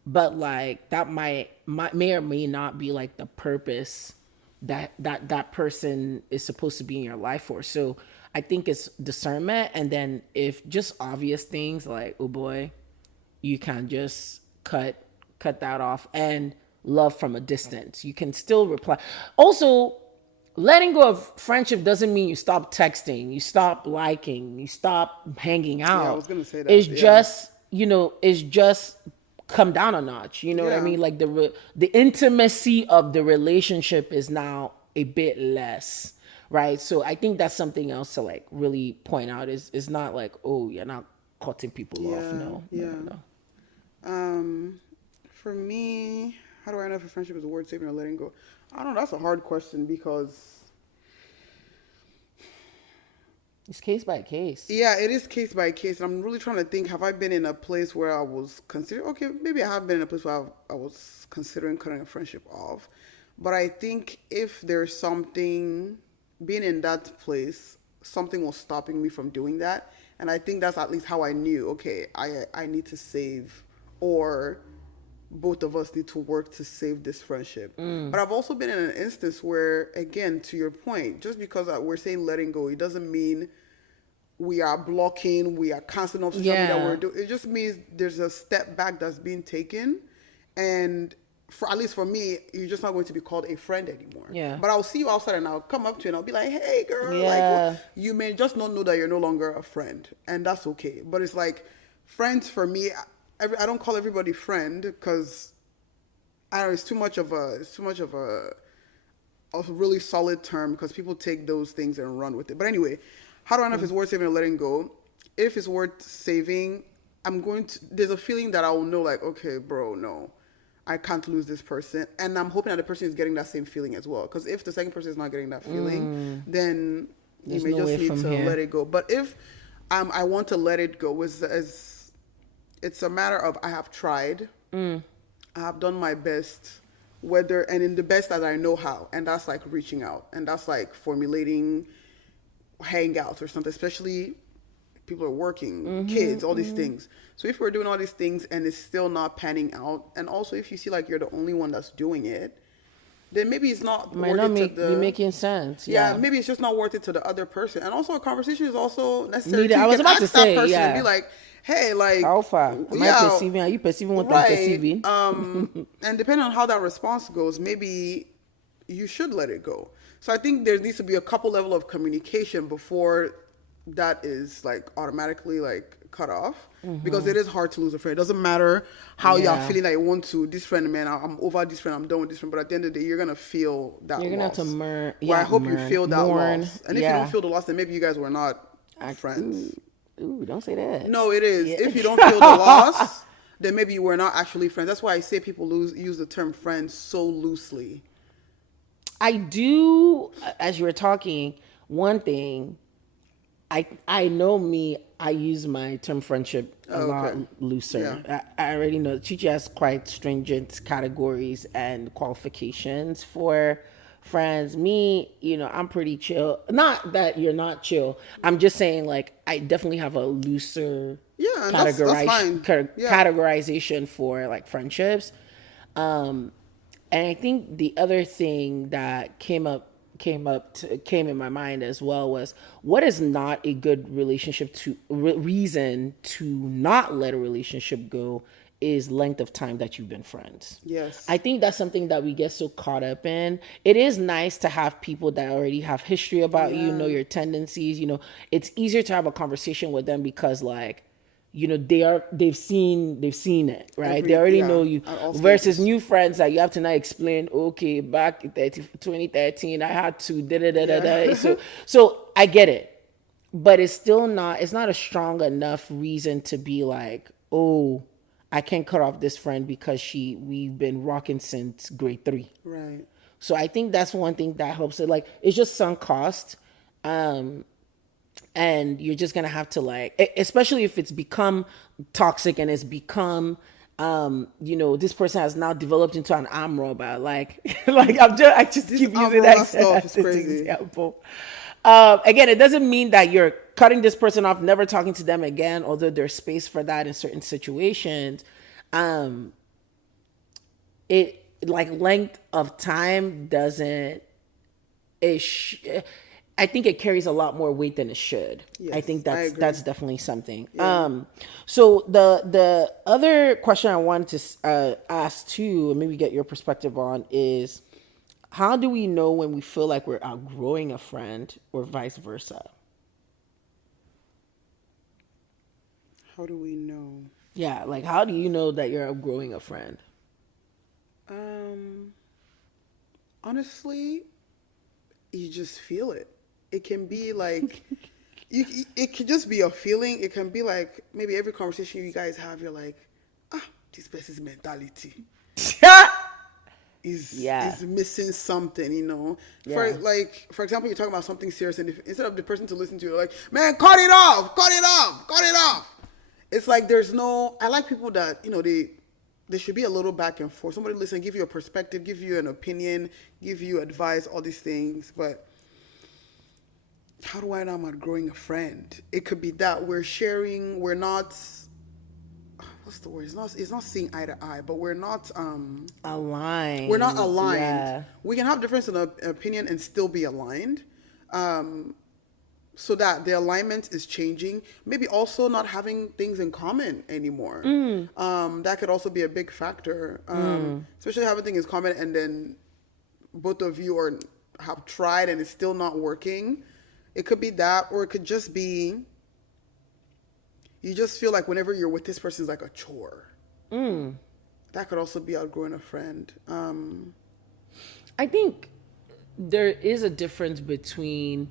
but like that may or may not be like the purpose that person is supposed to be in your life for. So I think it's discernment. And then if just obvious things like, oh boy, you can just cut that off, and love from a distance. You can still reply. Also, letting go of friendship doesn't mean you stop texting, you stop liking, you stop hanging out. Yeah, I was gonna say that. It's just come down a notch. You know what I mean? Like the intimacy of the relationship is now a bit less, right? So I think that's something else to like really point out. Is not like, oh, you're not cutting people off. No. For me, how do I know if a friendship is worth saving or letting go? I don't know. That's a hard question because it's case by case. Yeah, it is case by case. I'm really trying to think, have I been in a place where I was maybe I have been in a place where I was considering cutting a friendship off. But I think if there's something, being in that place, something was stopping me from doing that. And I think that's at least how I knew, okay, I need to save, or both of us need to work to save this friendship. But I've also been in an instance where, again, to your point, just because we're saying letting go, it doesn't mean we are blocking, we are canceling off social media. We're doing. It just means there's a step back that's being taken, and at least for me, you're just not going to be called a friend anymore. Yeah. But I'll see you outside and I'll come up to you and I'll be like, hey, girl, like, you may just not know that you're no longer a friend, and that's okay. But it's like, friends for me, I don't call everybody friend because I don't know, it's too much of a a really solid term because people take those things and run with it. But anyway, how do I know if it's worth saving or letting go? If it's worth saving, there's a feeling that I will know, like, okay, bro, no, I can't lose this person. And I'm hoping that the person is getting that same feeling as well. Because if the second person is not getting that feeling, then you may just need to let it go. But if I want to let it go, it's a matter of I have tried, I have done my best, and in the best that I know how. And that's like reaching out. And that's like formulating hangouts or something, especially people are working, kids, all these things. So if we're doing all these things and it's still not panning out, and also if you see like you're the only one that's doing it, then maybe it's not be making sense. Yeah, maybe it's just not worth it to the other person. And also a conversation is also necessary. I was about to say, that person and be like, hey, like, how far am I perceiving? Are you perceiving what I'm perceiving? And depending on how that response goes, maybe you should let it go. So I think there needs to be a couple level of communication before that is like automatically like cut off, because it is hard to lose a friend. It doesn't matter how you're feeling that you want to, this friend, man, I'm over this friend, I'm done with this friend, but at the end of the day, you're gonna feel that you're gonna loss. Have to I hope you feel that loss. And if you don't feel the loss, then maybe you guys were not friends. Ooh, don't say that. No, it is. If you don't feel the loss, then maybe you were not actually friends. That's why I say people use the term friends so loosely. I do, as you were talking, one thing, I know me, I use my term friendship a lot looser. Yeah. I already know Chichi has quite stringent categories and qualifications for friends. Me, I'm pretty chill. Not that you're not chill. I'm just saying, like, I definitely have a looser categorization for like friendships. And I think the other thing that came in my mind as well was, what is not a good relationship reason to not let a relationship go is length of time that you've been friends. Yes. I think that's something that we get so caught up in. It is nice to have people that already have history about you, know your tendencies, it's easier to have a conversation with them because like, they've seen it, right? They already know you. Versus new friends that you have to now explain, okay, back in 2013, I had to da. So I get it. But it's not a strong enough reason to be like, oh, I can't cut off this friend because we've been rocking since grade 3. Right. So I think that's one thing that helps it. Like, it's just sunk cost. And you're just gonna have to, like, especially if it's become toxic and it's become, this person has now developed into an arm robber. Like I just keep using that as an example. Again, it doesn't mean that you're cutting this person off, never talking to them again, although there's space for that in certain situations. It, like, length of time doesn't. I think it carries a lot more weight than it should. Yes, I think that's definitely something. Yeah. So the other question I wanted to ask too, and maybe get your perspective on, is how do we know when we feel like we're outgrowing a friend or vice versa? How do we know? Yeah, like, how do you know that you're outgrowing a friend? Honestly, you just feel it. It can be like, it can just be a feeling. It can be like, maybe every conversation you guys have, you're like, this person's mentality is missing something, Yeah. For example, you're talking about something serious, and instead of the person to listen to, you're like, man, cut it off. It's like I like people that, they should be a little back and forth. Somebody listen, give you a perspective, give you an opinion, give you advice, all these things. But how do I know I'm outgrowing a friend? It could be that we're not, what's the word? It's not seeing eye to eye, but we're not aligned. We're not aligned. Yeah. We can have difference in opinion and still be aligned. So that the alignment is changing. Maybe also not having things in common anymore. That could also be a big factor. Especially having things in common and then both of you have tried and it's still not working. It could be that, or it could just be you just feel like whenever you're with this person is like a chore. That could also be outgrowing a friend. I think there is a difference between,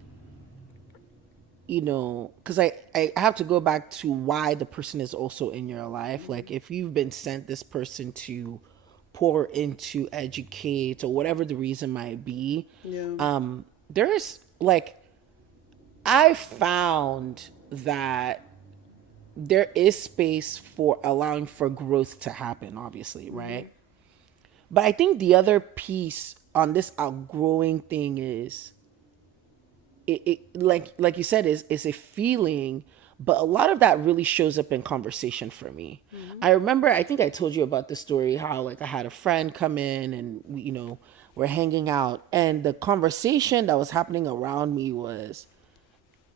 because I have to go back to why the person is also in your life. Like if you've been sent this person to pour into, educate, or whatever the reason might be, there's like, I found that there is space for allowing for growth to happen, obviously, right? But I think the other piece on this outgrowing thing is it like you said is a feeling, but a lot of that really shows up in conversation for me. I remember, I think I told you about the story how like I had a friend come in and we're hanging out, and the conversation that was happening around me was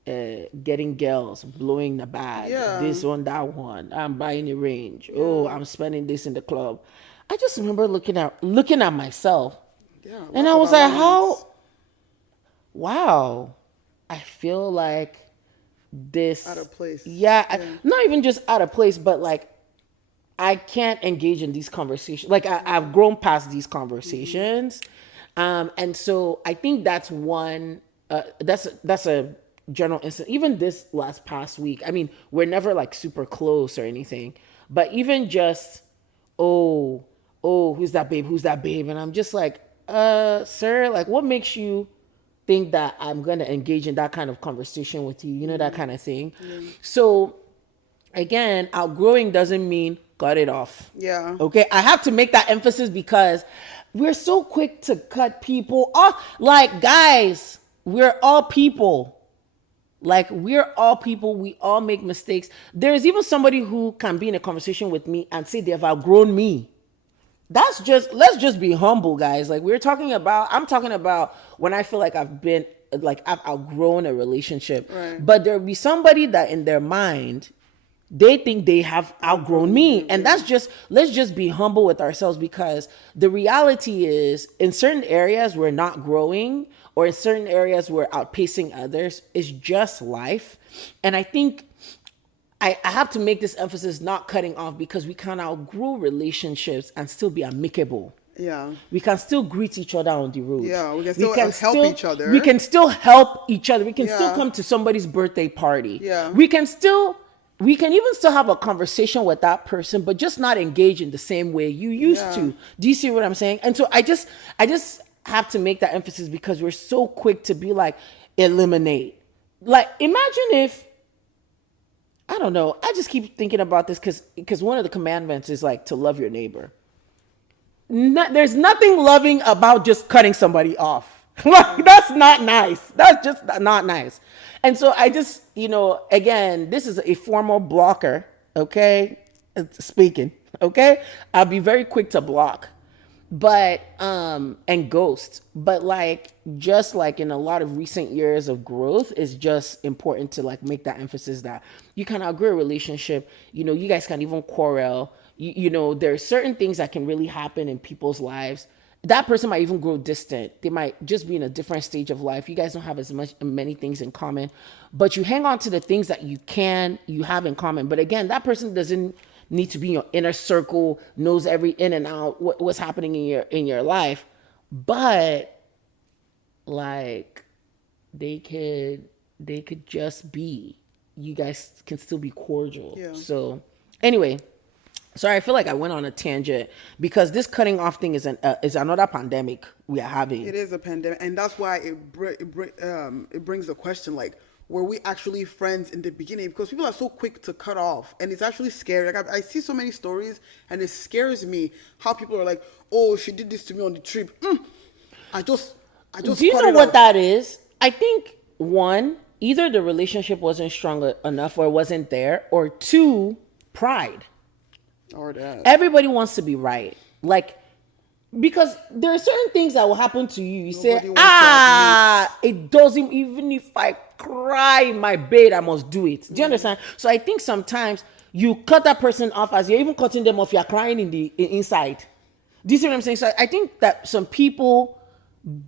getting girls, blowing the bag, this one, that one. I'm buying a range. Oh, I'm spending this in the club. I just remember looking at myself, and I was like, "How? Wow, I feel like this out of place." Not even just out of place, but like I can't engage in these conversations. Like I've grown past these conversations, and so I think that's one. That's a general instance. Even this past week, I mean, we're never like super close or anything, but even just, oh, who's that babe? Who's that babe? And I'm just like, sir, like, what makes you think that I'm gonna engage in that kind of conversation with you? That kind of thing. So, again, outgrowing doesn't mean cut it off. Yeah. Okay, I have to make that emphasis because we're so quick to cut people off. Like, guys, we're all people. Like, we're all people. We all make mistakes. There's even somebody who can be in a conversation with me and say they have outgrown me. Let's just be humble, guys. Like I'm talking about when I feel like I've outgrown a relationship. Right. But there'll be somebody that in their mind, they think they have outgrown me. And let's just be humble with ourselves, because the reality is in certain areas we're not growing, or in certain areas we're outpacing others. It's just life. And I think I have to make this emphasis, not cutting off, because we can outgrow relationships and still be amicable. Yeah. We can still greet each other on the road. Yeah, we can still help each other. We can still help each other. We can still come to somebody's birthday party. Yeah. We can even still have a conversation with that person, but just not engage in the same way you used to. Do you see what I'm saying? And so I just have to make that emphasis, because we're so quick to be like, eliminate. Like, imagine if, I don't know, I just keep thinking about this because one of the commandments is like to love your neighbor. There's nothing loving about just cutting somebody off. Like, that's not nice. That's just not nice. And so I just, again, this is a formal blocker, okay? Speaking, okay? I'll be very quick to block, but, and ghost. But like, just like in a lot of recent years of growth, it's just important to like make that emphasis that you can outgrow a relationship. You guys can even quarrel. There are certain things that can really happen in people's lives. That person might even grow distant. They might just be in a different stage of life. You guys don't have many things in common, but you hang on to the things that you have in common. But again, that person doesn't need to be in your inner circle, knows every in and out, what's happening in your life. But like, they could just be. You guys can still be cordial. Yeah. So anyway. Sorry, I feel like I went on a tangent, because this cutting off thing is another pandemic we are having. It is a pandemic, and that's why it brings the question, like, were we actually friends in the beginning? Because people are so quick to cut off, and it's actually scary. Like, I see so many stories, and it scares me how people are like, "Oh, she did this to me on the trip." I just. Do you know what that is? I think, one, either the relationship wasn't strong enough, or it wasn't there, or two, pride. Or that. Everybody wants to be right. Like, because there are certain things that will happen to you. You say, it doesn't, even if I cry in my bed, I must do it. Do you understand? So I think sometimes you cut that person off as you're even cutting them off, you're crying in the inside. Do you see what I'm saying? So I think that some people,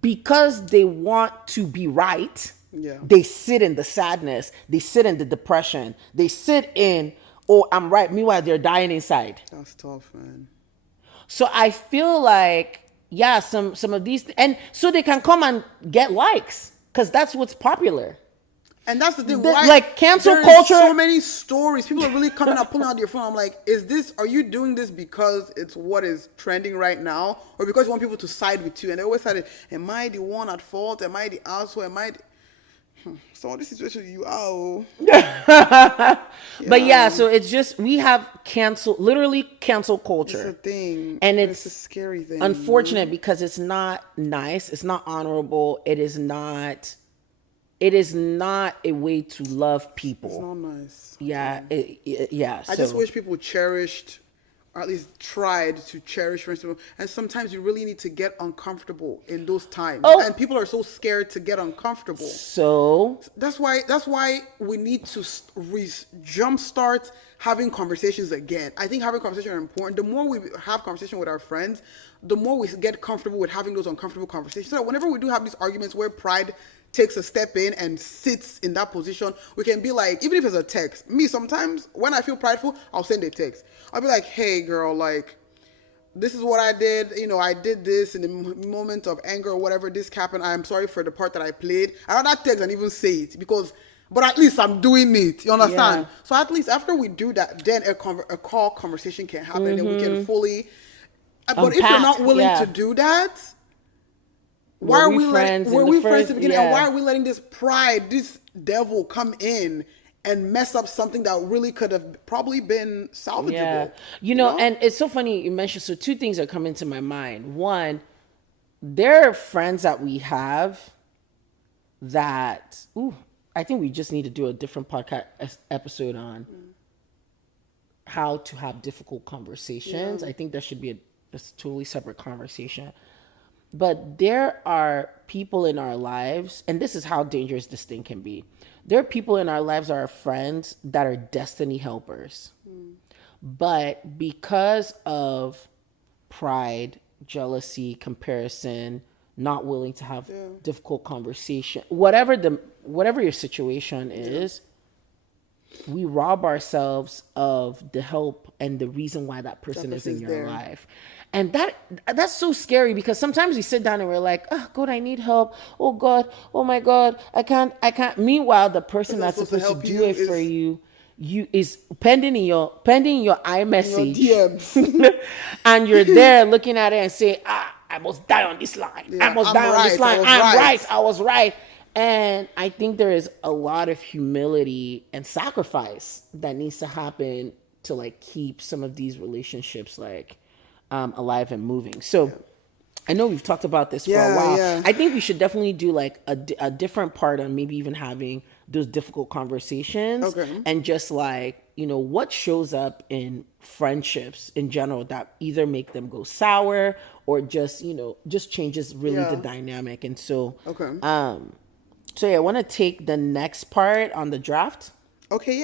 because they want to be right, they sit in the sadness, they sit in the depression, they sit in, oh, I'm right. Meanwhile, they're dying inside. That's tough, man. So I feel like, yeah, some of these, and so they can come and get likes because that's what's popular. And that's the thing. Why, like cancel there's culture. So many stories. People are really coming up, pulling out your phone. I'm like, are you doing this because it's what is trending right now, or because you want people to side with you? And they always said, "Am I the one at fault? Am I the asshole? Am I?" So this situation, you are. But yeah, so it's just we have literally cancel culture. It's a thing, and it's a scary thing. Unfortunate because it's not nice. It's not honorable. It is not. It is not a way to love people. It's not nice. Yeah, yeah. I just wish people cherished, or at least tried to cherish friendships. And sometimes you really need to get uncomfortable in those times. Oh. And people are so scared to get uncomfortable. So that's why we need to jumpstart having conversations again. I think having conversations are important. The more we have conversation with our friends, the more we get comfortable with having those uncomfortable conversations. So whenever we do have these arguments where pride takes a step in and sits in that position, we can be like, even if it's a text, me sometimes when I feel prideful, I'll send a text. I'll be like, hey girl, like, this is what I did. I did this in the moment of anger or whatever this happened. I'm sorry for the part that I played. I rather text and even say it but at least I'm doing it. You understand? Yeah. So at least after we do that, then a call conversation can happen and we can fully. But if you're not willing to do that, why are we friends to begin? And why are we letting this pride, this devil come and mess up something that really could have probably been salvageable? Yeah. And it's so funny you mentioned, so two things are coming to my mind. One, there are friends that we have that, I think we just need to do a different podcast episode on how to have difficult conversations. Yeah. I think that should be a totally separate conversation. But there are people in our lives, and this is how dangerous this thing can be. There are people in our lives, our friends, that are destiny helpers. But because of pride, jealousy, comparison, not willing to have difficult conversation, whatever your situation is, we rob ourselves of the help and the reason why that person is in your life. And that's so scary because sometimes we sit down and we're like, oh God, I need help. Oh God, oh my God, I can't. Meanwhile, the person that's supposed to do it for you is pending in your iMessage. And you're there looking at it and say, I must die on this line. Yeah, I must die on this line. I'm right. I was right. And I think there is a lot of humility and sacrifice that needs to happen to like keep some of these relationships like alive and moving. So I know we've talked about this for a while. Yeah. I think we should definitely do like a different part on maybe even having those difficult conversations and just like, what shows up in friendships in general that either make them go sour or just, just changes really the dynamic. And so, so I want to take the next part on the draft. Okay.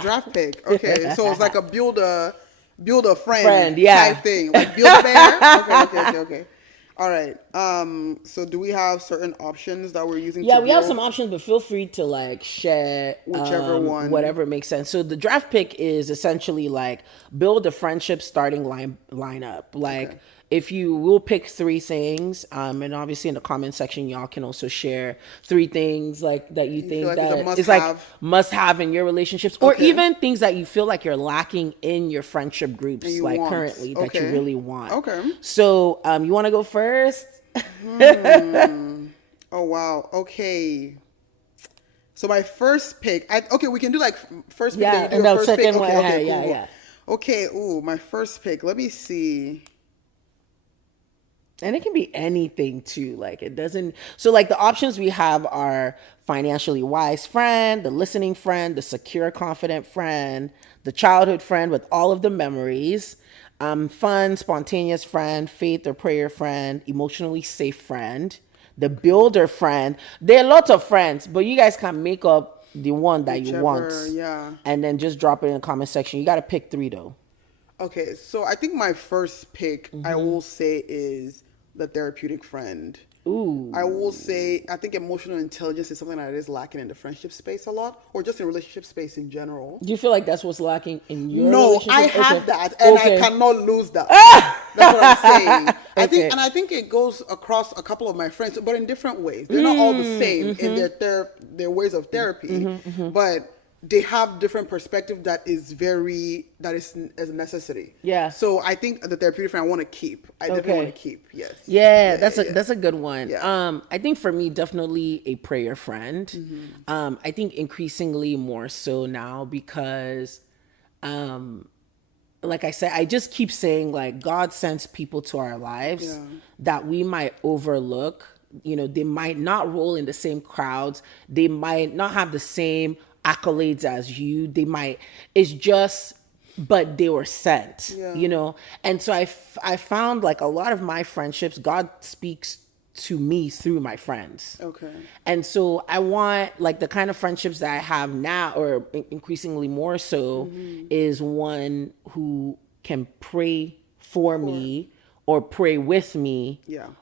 Draft pick. Okay. So it's like a build a friend type thing. Like build a bear. Okay. All right. So do we have certain options that we're using? Yeah, we have some options, but feel free to like share whichever one, whatever makes sense. So the draft pick is essentially like build a friendship starting lineup. Like if you will pick 3 things, and obviously in the comment section, y'all can also share 3 things like that you think that is like must have in your relationships, or even things that you feel like you're lacking in your friendship groups, like currently that you really want. Okay. So you want to go first? Oh wow. Okay. So my first pick. we can do like first pick. Yeah, and the second one. Yeah. Okay. Ooh, my first pick. Let me see. And it can be anything too. Like it doesn't. So like the options we have are financially wise friend, the listening friend, the secure, confident friend, the childhood friend with all of the memories, fun, spontaneous friend, faith or prayer friend, emotionally safe friend, the builder friend. There are lots of friends, but you guys can make up the one that you want. Yeah. And then just drop it in the comment section. You got to pick 3 though. Okay. So I think my first pick I will say is the therapeutic friend. Ooh. I will say, I think emotional intelligence is something that is lacking in the friendship space a lot, or just in relationship space in general. Do you feel like that's what's lacking in your No, I relationship? have Okay. that, and I Okay. cannot lose that. Ah! That's what I'm saying. Okay. I think it goes across a couple of my friends, but in different ways. They're not all the same in their ways of therapy, but they have different perspective that is as a necessity. Yeah. So I think the therapeutic friend I want to keep. I definitely want to keep. Yes. Yeah, that's a good one. Yeah. I think for me, definitely a prayer friend. I think increasingly more so now because, like I said, I just keep saying like God sends people to our lives that we might overlook. You know, they might not roll in the same crowds. They might not have the same accolades as you. They might, it's just, but they were sent, you know? And so I found like a lot of my friendships, God speaks to me through my friends. Okay. And so I want like the kind of friendships that I have now, or increasingly more so, is one who can pray for me or pray with me,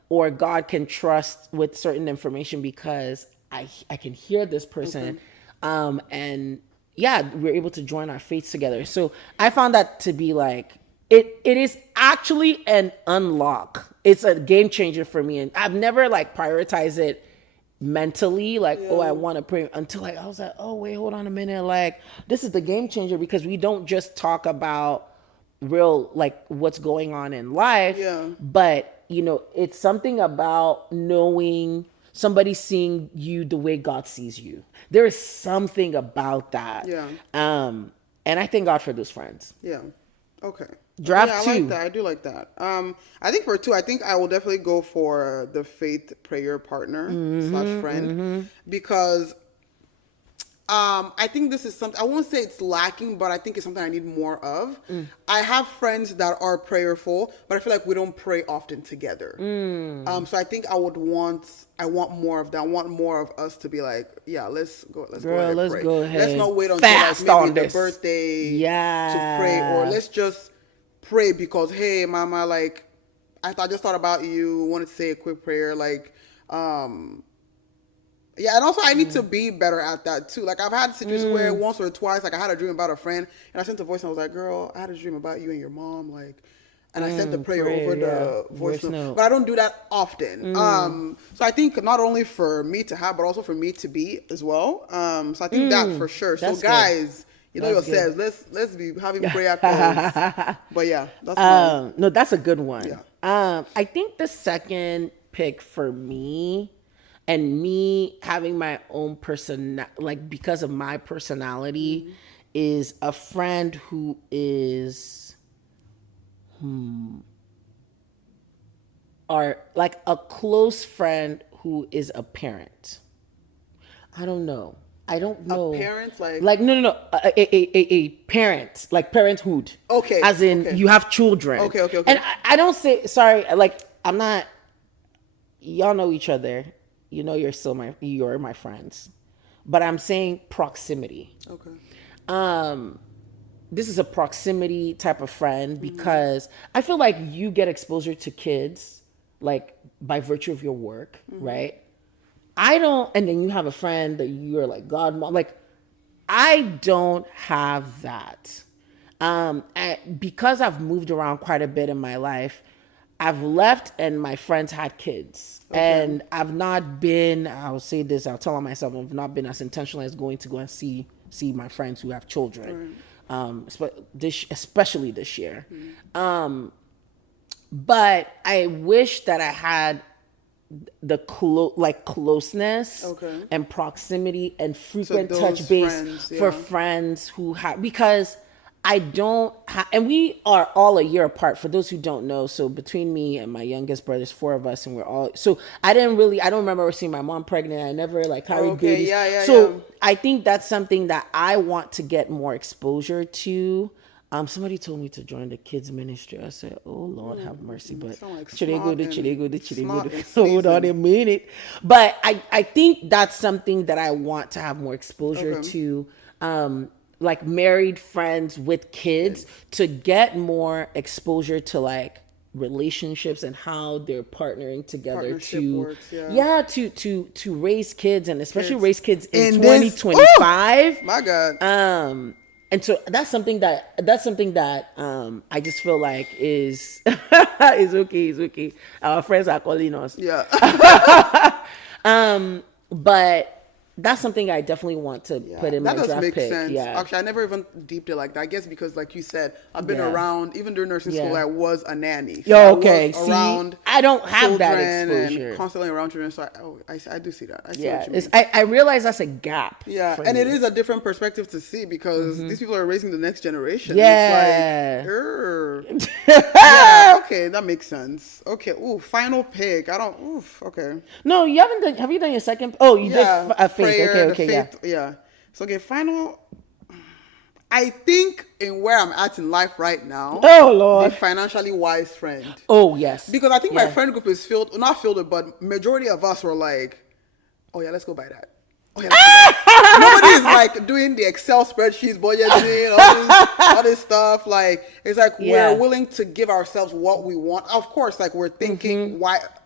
or God can trust with certain information because I can hear this person. And yeah, we're able to join our faiths together. So I found that to be like, it is actually an unlock. It's a game changer for me. And I've never like prioritized it mentally, like, oh, I want to pray, until like I was like, oh wait, hold on a minute. Like, this is the game changer, because we don't just talk about real like what's going on in life, but you know, it's something about knowing somebody seeing you the way God sees you. There is something about that. And I thank God for those friends. Okay. Draft I 2. like that. I do like that. I think for 2, I think I will definitely go for the faith prayer partner / friend, because I think this is something, I won't say it's lacking, but I think it's something I need more of. I have friends that are prayerful, but I feel like we don't pray often together. So I think I want more of that. I want more of us to be like, yeah, let's go ahead and pray. Let's not wait until Fast like on maybe this. the birthday to pray, or let's just pray because, hey, mama, like, I just thought about you, wanted to say a quick prayer, like, yeah, and also I need to be better at that too. Like, I've had situations where once or twice, like, I had a dream about a friend, and I sent a voice, and I was like, girl, I had a dream about you and your mom, like, and I sent the prayer over the voice note. But I don't do that often. So I think not only for me to have, but also for me to be as well. So I think that for sure. That's so guys, you know yourselves, let's be having prayer calls. But yeah, that's mine. No, that's a good one. Yeah. I think the second pick for me, and me having my own person, like because of my personality, is a friend who is, or like a close friend who is a parent. I don't know. A parent, like no, a parent, like parenthood. Okay. As in you have children. Okay. And I don't say, sorry, like I'm not. Y'all know each other. You know you're my friends, but I'm saying proximity. Okay. This is a proximity type of friend because I feel like you get exposure to kids like by virtue of your work, right? I don't, and then you have a friend that you're like godmom. Like, I don't have that. Because I've moved around quite a bit in my life, I've left and my friends had kids. And I've not been, I'll say this, I'll tell myself, I've not been as intentional as going to go and see my friends who have children. Especially this year. But I wish that I had the closeness and proximity and frequent touch base for friends who have, because I don't and we are all a year apart, for those who don't know. So between me and my youngest brother, there's 4 of us, and we're all, so I don't remember seeing my mom pregnant. I never like carried babies. I think that's something that I want to get more exposure to. Somebody told me to join the kids ministry. I said, "Oh Lord, have mercy!" But should they go? Hold on a minute. But I think that's something that I want to have more exposure to. Like married friends with kids, to get more exposure to like relationships and how they're partnering together Partnership to works, yeah. to raise kids, and especially Kids. raise kids in In this- 2025. My God. And so that's something that I just feel like is is okay. Our friends are calling us. Yeah. But that's something I definitely want to put in my that does draft make pick. sense. Yeah. Actually, I never even deeped it like that. I guess because, like you said, I've been Yeah. around, even during nursing school, I was a nanny. So Yo, I okay. was See, around I don't have that children exposure. and constantly around children. So I do see that. I see Yeah, what you mean. I realize that's a gap. Yeah, for and me. it is a different perspective to see because these people are raising the next generation. Yeah. It's like, yeah, okay, that makes sense. Okay, final pick. Okay. No, you haven't done. Have you done your second? Oh, you did a faith. prayer, Okay, the yeah. faith, yeah. So, okay, final. I think in where I'm at in life right now, Oh Lord. the financially wise friend. Oh yes. Because I think my Yeah. friend group is not filled, but majority of us were like, oh yeah, let's go buy that. Oh yeah, let's go buy that. Nobody is like doing the Excel spreadsheets, budgeting, all this stuff. Like it's like Yeah. we're willing to give ourselves what we want. Of course, like we're thinking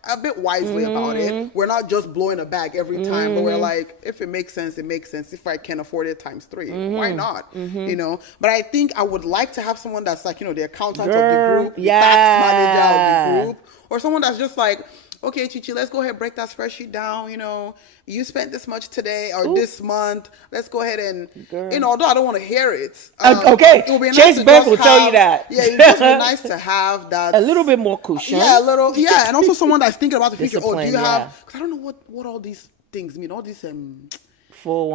a bit wisely about it. We're not just blowing a bag every time, but we're like, if it makes sense, it makes sense. If I can afford it times 3, why not? You know. But I think I would like to have someone that's like, the accountant of the group, the tax manager of the group, or someone that's just like, okay, Chichi, let's go ahead and break that spreadsheet down. You spent this much today or this month. Let's go ahead and, although I don't want to hear it. Okay, It would be nice Chase to Bank just will tell you have- that. Yeah, it would just be nice to have that. A little bit more cushion. Yeah, and also someone that's thinking about the future. Oh, do Discipline, you yeah. have, because I don't know what all these things mean. All these 401k.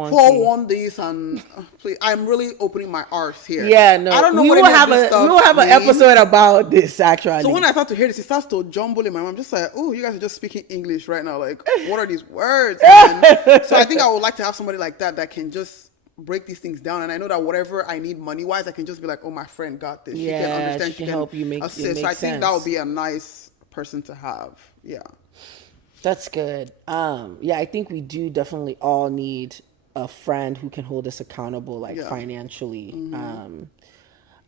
401 days and please, I'm really opening my arse here. Yeah, no. I don't know we what will any of have this a stuff we will have an means. episode about this actually. So when I start to hear this, it starts to jumble in my mind. I'm just like, oh, you guys are just speaking English right now. Like, what are these words? Man? So I think I would like to have somebody like that can just break these things down. And I know that whatever I need money-wise, I can just be like, oh, my friend got this. Yeah, she can understand. she can help you make it assist. make So I think that sense. would be a nice person to have. Yeah. That's good. Yeah, I think we do definitely all need a friend who can hold us accountable, like financially.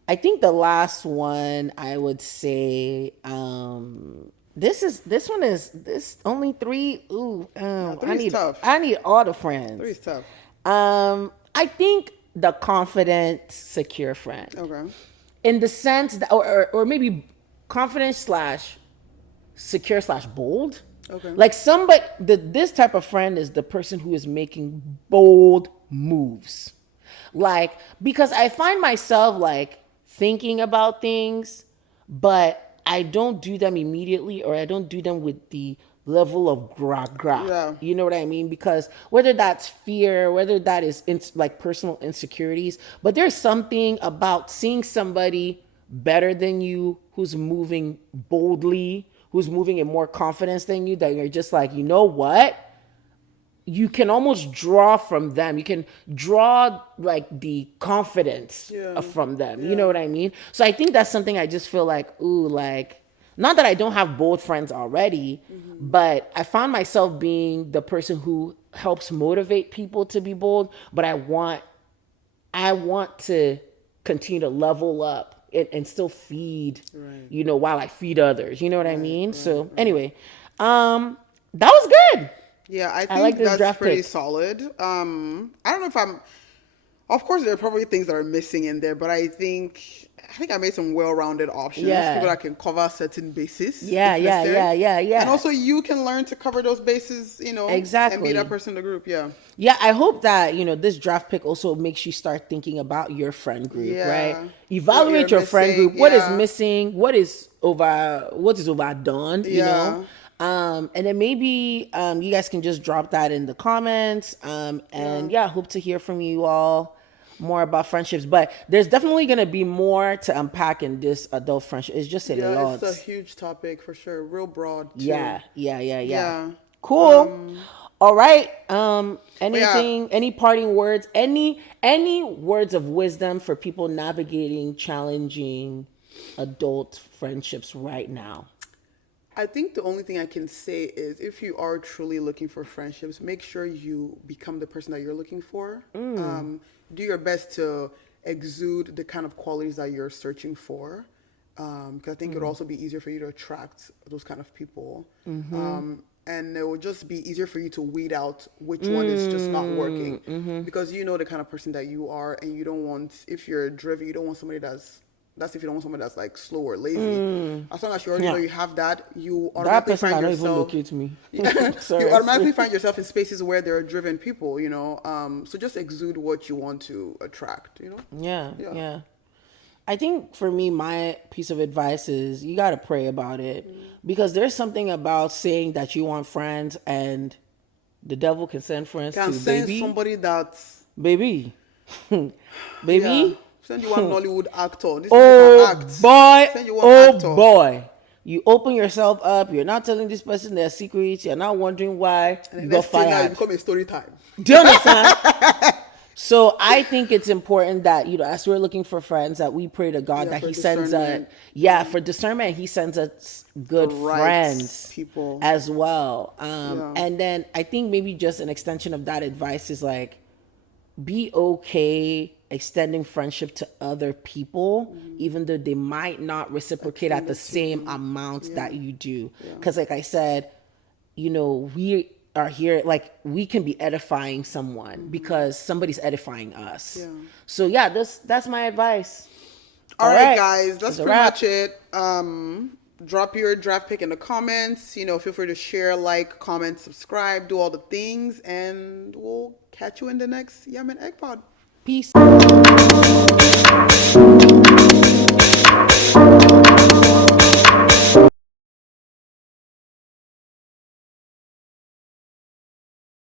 I think the last one I would say, this one is only 3. Ooh, three's tough. I need all the friends. 3 is tough. I think the confident, secure friend. Okay. In the sense that, or maybe confident / secure / bold. Okay. Like this type of friend is the person who is making bold moves. Like, because I find myself like thinking about things, but I don't do them immediately, or I don't do them with the level of gra. Yeah. You know what I mean? Because whether that's fear, whether that is like personal insecurities, but there's something about seeing somebody better than you who's moving boldly, who's moving in more confidence than you, that you're just like, you know what? You can almost draw from them. You can draw like the confidence from them. You know what I mean? So I think that's something I just feel like, ooh, like, not that I don't have bold friends already, but I found myself being the person who helps motivate people to be bold, but I want to continue to level up and still feed, while I feed others. You know what I mean? So anyway, that was good. Yeah, I I like think this that's draft pretty pick. solid. I don't know if of course there are probably things that are missing in there, but I think I made some well-rounded options. Yeah. People that can cover certain bases. Yeah. And also you can learn to cover those bases, Exactly. and be that person in the group. Yeah. Yeah, I hope that, this draft pick also makes you start thinking about your friend group, Yeah. right? Evaluate What you're your friend missing, group. What is yeah. missing? What is overdone, you know? And then maybe you guys can just drop that in the comments. Hope to hear from you all more about friendships. But there's definitely going to be more to unpack in this adult friendship. It's just a lot. It's a huge topic for sure. Real broad too. Yeah. Cool. All right. Any parting words? Any words of wisdom for people navigating challenging adult friendships right now? I think the only thing I can say is if you are truly looking for friendships, make sure you become the person that you're looking for. Do your best to exude the kind of qualities that you're searching for. Because I think it'll also be easier for you to attract those kind of people. Mm-hmm. And it will just be easier for you to weed out which one is just not working. Mm-hmm. Because you know the kind of person that you are, and you don't want, if you're driven, you don't want somebody that's if you don't want somebody that's like slow or lazy. As long as you already know you have that, you That automatically person find cannot even yourself. locate me. You automatically find yourself in spaces where there are driven people, you know. So just exude what you want to attract, you know. Yeah. I think for me, my piece of advice is you got to pray about it, because there's something about saying that you want friends, and the devil can send friends Can to send baby. somebody that's Baby. yeah. Baby. Send you one Nollywood actor. This Oh can act. boy. Send you one Oh actor. boy. You open yourself up. You're not telling this person their secrets. You're not wondering why And you the got next thing now, it fired. become a story time. Do you understand? So I think it's important that, as we're looking for friends, that we pray to God that for He sends discernment. for discernment, He sends us good The right friends people. as well. Yeah. And then I think maybe just an extension of that advice is like, be okay extending friendship to other people, even though they might not reciprocate at the same amount that you do. Because like I said, we are here, like we can be edifying someone because somebody's edifying us. Yeah. So yeah, that's my advice. All right, guys, that's a pretty wrap. much it. Drop your draft pick in the comments. Feel free to share, like, comment, subscribe, do all the things, and we'll catch you in the next Yam and Egg Pod. Peace.